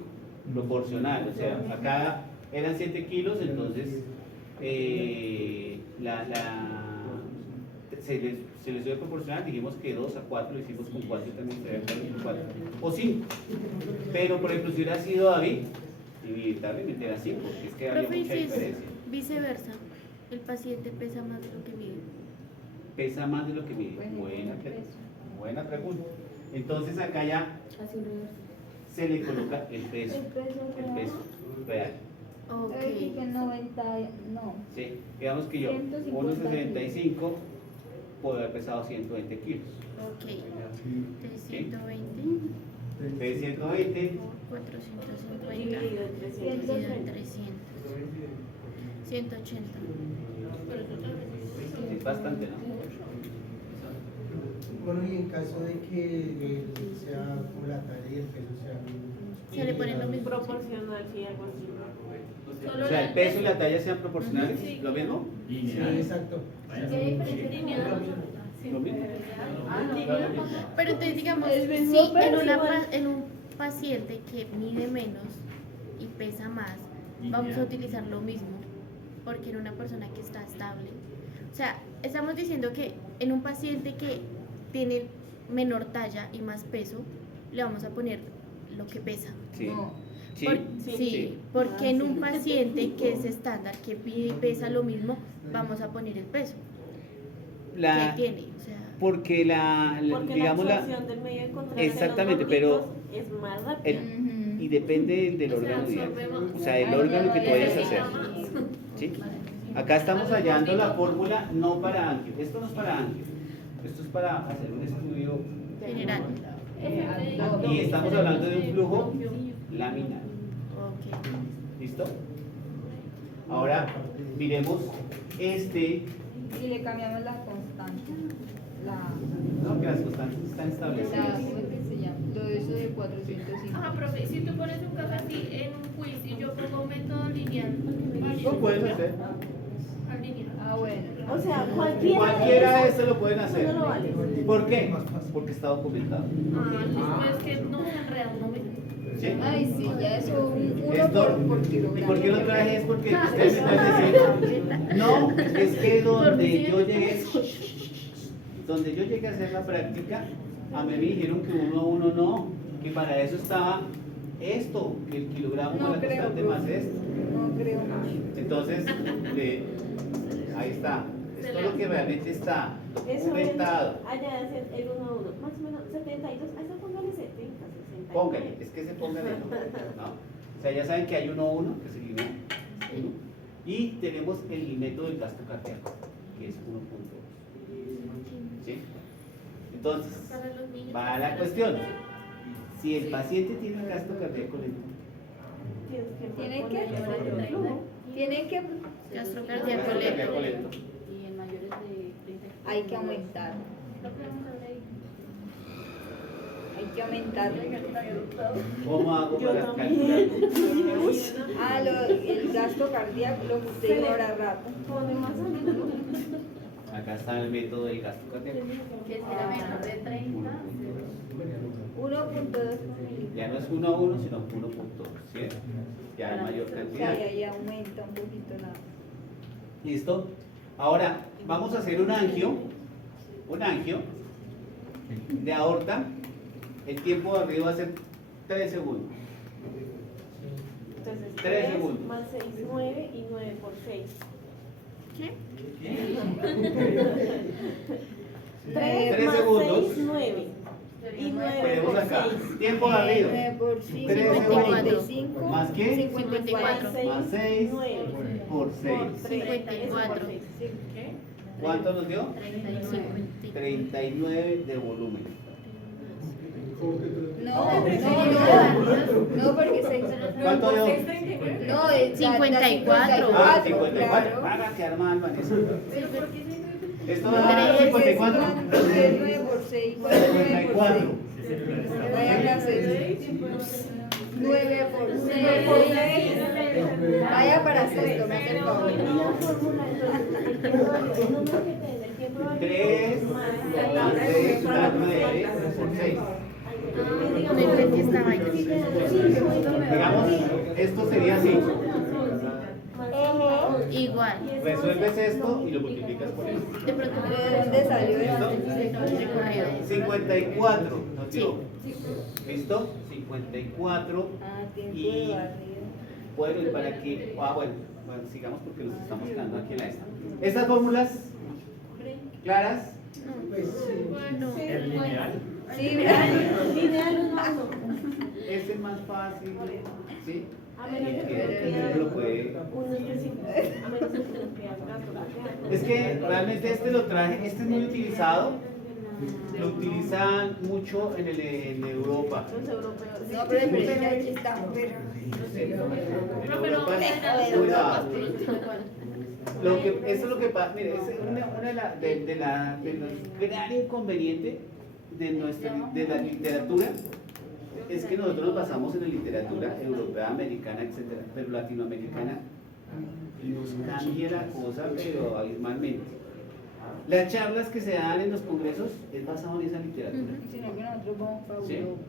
Proporcional. O sea, acá eran 7 kilos, entonces se les dio proporcional, dijimos que 2 a 4, lo hicimos con 4 también, se con 4. O 5. Pero, por ejemplo, si hubiera sido David, inevitablemente era 5, porque es que había Profe, y mucha si es diferencia. viceversa, el paciente pesa más de lo que mide. Pesa más de lo que mide. Pues, Buena pregunta. Entonces acá ya se le coloca el peso real. Ok. Que 90, no. Sí, digamos que yo, 150 1,65 puedo haber pesado 120 kilos. Ok. De 120, De 120, 450, Dividido en 300. dividido en 300. 180. es bastante, ¿no? Bueno, y en caso de que sea como la talla y el peso sean Se le pone lo mismo. Proporcional, sí, algo así. O sea, el peso y la talla sean proporcionales, ¿lo mismo? Sí, Lineal. exacto. ¿Lo mismo? Pero entonces digamos, El si mismo peso. en un paciente que mide menos y pesa más, vamos a utilizar lo mismo, porque en una persona que está estable. O sea, estamos diciendo que en un paciente que tiene menor talla y más peso, le vamos a poner lo que pesa. Sí. No. Sí. Sí, porque en un paciente que es estándar, que pide y pesa lo mismo, vamos a poner el peso La, que tiene. O sea, porque Porque digamos la la, absorción del medio de contraste exactamente, de los pero es más rápida. y depende del O sea, órgano, absorbe digamos. más. O sea, el Ay, órgano que no, tú vayas a necesita hacer. más. ¿Sí? Acá estamos hallando la fórmula no para Ángel. Esto no es para Ángel. Esto es para hacer un estudio general. y estamos hablando de un flujo laminar. Ok. ¿Listo? Ahora miremos este. Y le cambiamos la constante. No, que las constantes están ¿Cómo establecidas. es que se llama? Todo eso de 405. Ah, profe, si tú pones un caso así en un quiz y yo pongo un método lineal, Lo pueden hacer. al lineal. Ah, bueno. O sea, cualquiera Cualquiera de de estos lo pueden hacer. no lo vale. ¿Por qué? Porque está documentado. Ah, listo, es que no se enreda un momento. ¿Sí? Ay, sí, ya eso uno Esto, por ¿y kilogramo. por qué lo traje? Es porque ustedes me pueden decir, no, es que donde yo llegué a hacer la práctica, a mí me dijeron que 1 a 1 no, que para eso estaba esto, que el kilogramo No más la creo, constante profe. más esto. No creo mucho. Entonces, ahí está. Esto es lo que realmente está Eso es, documentado. allá hacen el 1 a 1, más o menos 72, a eso póngale 70, 60. Póngale, es que se pongan el número, ¿no? O sea, ya saben que hay 1 a 1, que es el INE, ¿no? Y tenemos el método del gasto cardíaco, que es 1.2. ¿Sí? Entonces, Para los niños. va la cuestión. Si el paciente tiene un gasto cardíaco lento, ¿Tiene ponerle que? mayor flujo. Tiene que. Gasto gasto cardíaco cardíaco lento. lento, Hay que aumentar. Hay que aumentar. ¿cómo hago Yo para también. calcular? El gasto cardíaco, lo que usted dijo ahora rato. Pone más o menos. Acá está el método del gasto cardíaco. Que será menor de 30. 1.2 por mililitro. Ya no es 1 a 1, sino 1.2, ¿sí? Ya hay mayor Sí, cantidad. ahí aumenta un poquito la... ¿Listo? Ahora, vamos a hacer un angio de aorta. El tiempo de arriba va a ser 3 segundos. Entonces, 3 segundos. más 6, 9 y 9 por 6. ¿Qué? 3 3 más segundos. 6, 9. Y 9 Tenemos por acá. 6. Tiempo de arriba. 9 por 5, 3 45. ¿Más qué? 54. Más 6 9 por 6. por 3. 54. ¿Cuánto nos dio? 35. 39 de volumen. No, porque 6. ¿Cuánto dio? No, es 54. Ah, 54. Claro. Haga que arma Vanessa. Esto Tres. da 54. 9 por 6, 9 por 6. 54. Vaya a 6. 9 por 6. Vaya para sexto, me hace el favor. 3 más 6 da 9 por 6. No entendí esta vaina. Digamos, esto sería así. Igual. Resuelves esto y lo multiplicas por esto. De pronto ¿De dónde salió ¿Listo? esto? recorrido. 54 nos dio. ¿Listo? 54. Ah, tiempo Y de barrido. bueno, y para que. Bueno, sigamos porque nos estamos quedando aquí en la esta. Estas fórmulas claras. No. El lineal. Sí, vean. Lineal 1 Es el más fácil. ¿Sí? A menos Y que que lo puede. uno específico. A menos que no quede gasto. Es que realmente este lo traje, este es muy utilizado. Lo utilizan mucho en Europa. Los europeos. No, pero el precio aquí está, pero... En No, pero Europa es era muy de dado. los Lo que, eso es lo que pasa, mire, es una de los gran inconvenientes de la literatura es que nosotros nos basamos en la literatura europea, americana, etcétera, pero latinoamericana nos cambia la cosa, pero abismalmente. Las charlas que se dan en los congresos es basado en esa literatura. Sino que nosotros vamos para ¿Sí? Europa.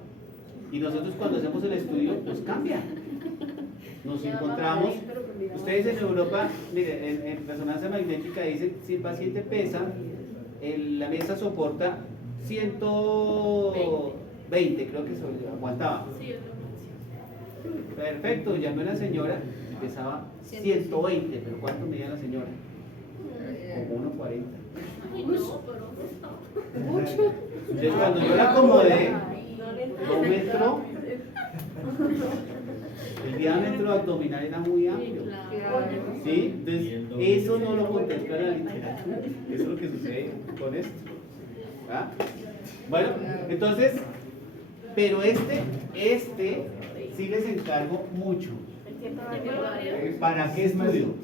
Y nosotros cuando hacemos el estudio nos cambia. Nos encontramos, ustedes en Europa, miren, en resonancia magnética dicen, si el paciente pesa, la mesa soporta 120, creo que aguantaba. Sí, es lo máximo. Perfecto, llamé a una señora y pesaba 120, pero ¿cuánto medía la señora? Como 1,40. Ay, no, pero Mucho. Entonces cuando yo la acomodé, diámetro, el diámetro abdominal era muy amplio. ¿Sí? Entonces, eso no lo contempla la literatura. Eso es lo que sucede con esto. ¿Ah? Bueno, entonces, pero este sí les encargo mucho. ¿Para qué estudio?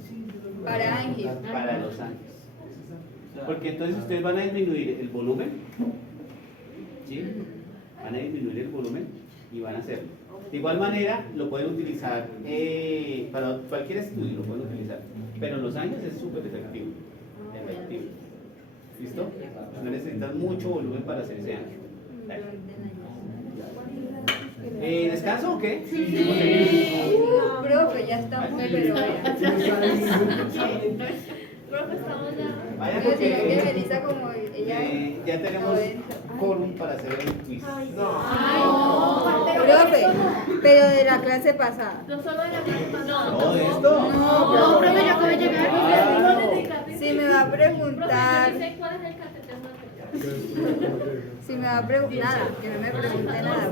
Para Ángel. Para los ángeles. Porque entonces ustedes van a disminuir el volumen, ¿sí? Van a disminuir el volumen y van a hacerlo. De igual manera, lo pueden utilizar para cualquier estudio, lo pueden utilizar. Pero en los años es súper efectivo. ¿Listo? No necesitan mucho volumen para hacer ese año. Dale. ¿Descanso o qué? Profe, ya estamos, pero... Profe, estamos ya. Vaya Pero sino que porque Melissa como ella... ya tenemos quórum para hacer el quiz. Profe, pero de la clase pasada. No solo de la clase pasada. No, de esto. No, profe, yo acabo de llegar. Si me va a preguntar... Profe, ¿cuál es el cateter materno? Si me va a preguntar... Nada, que no me pregunte nada.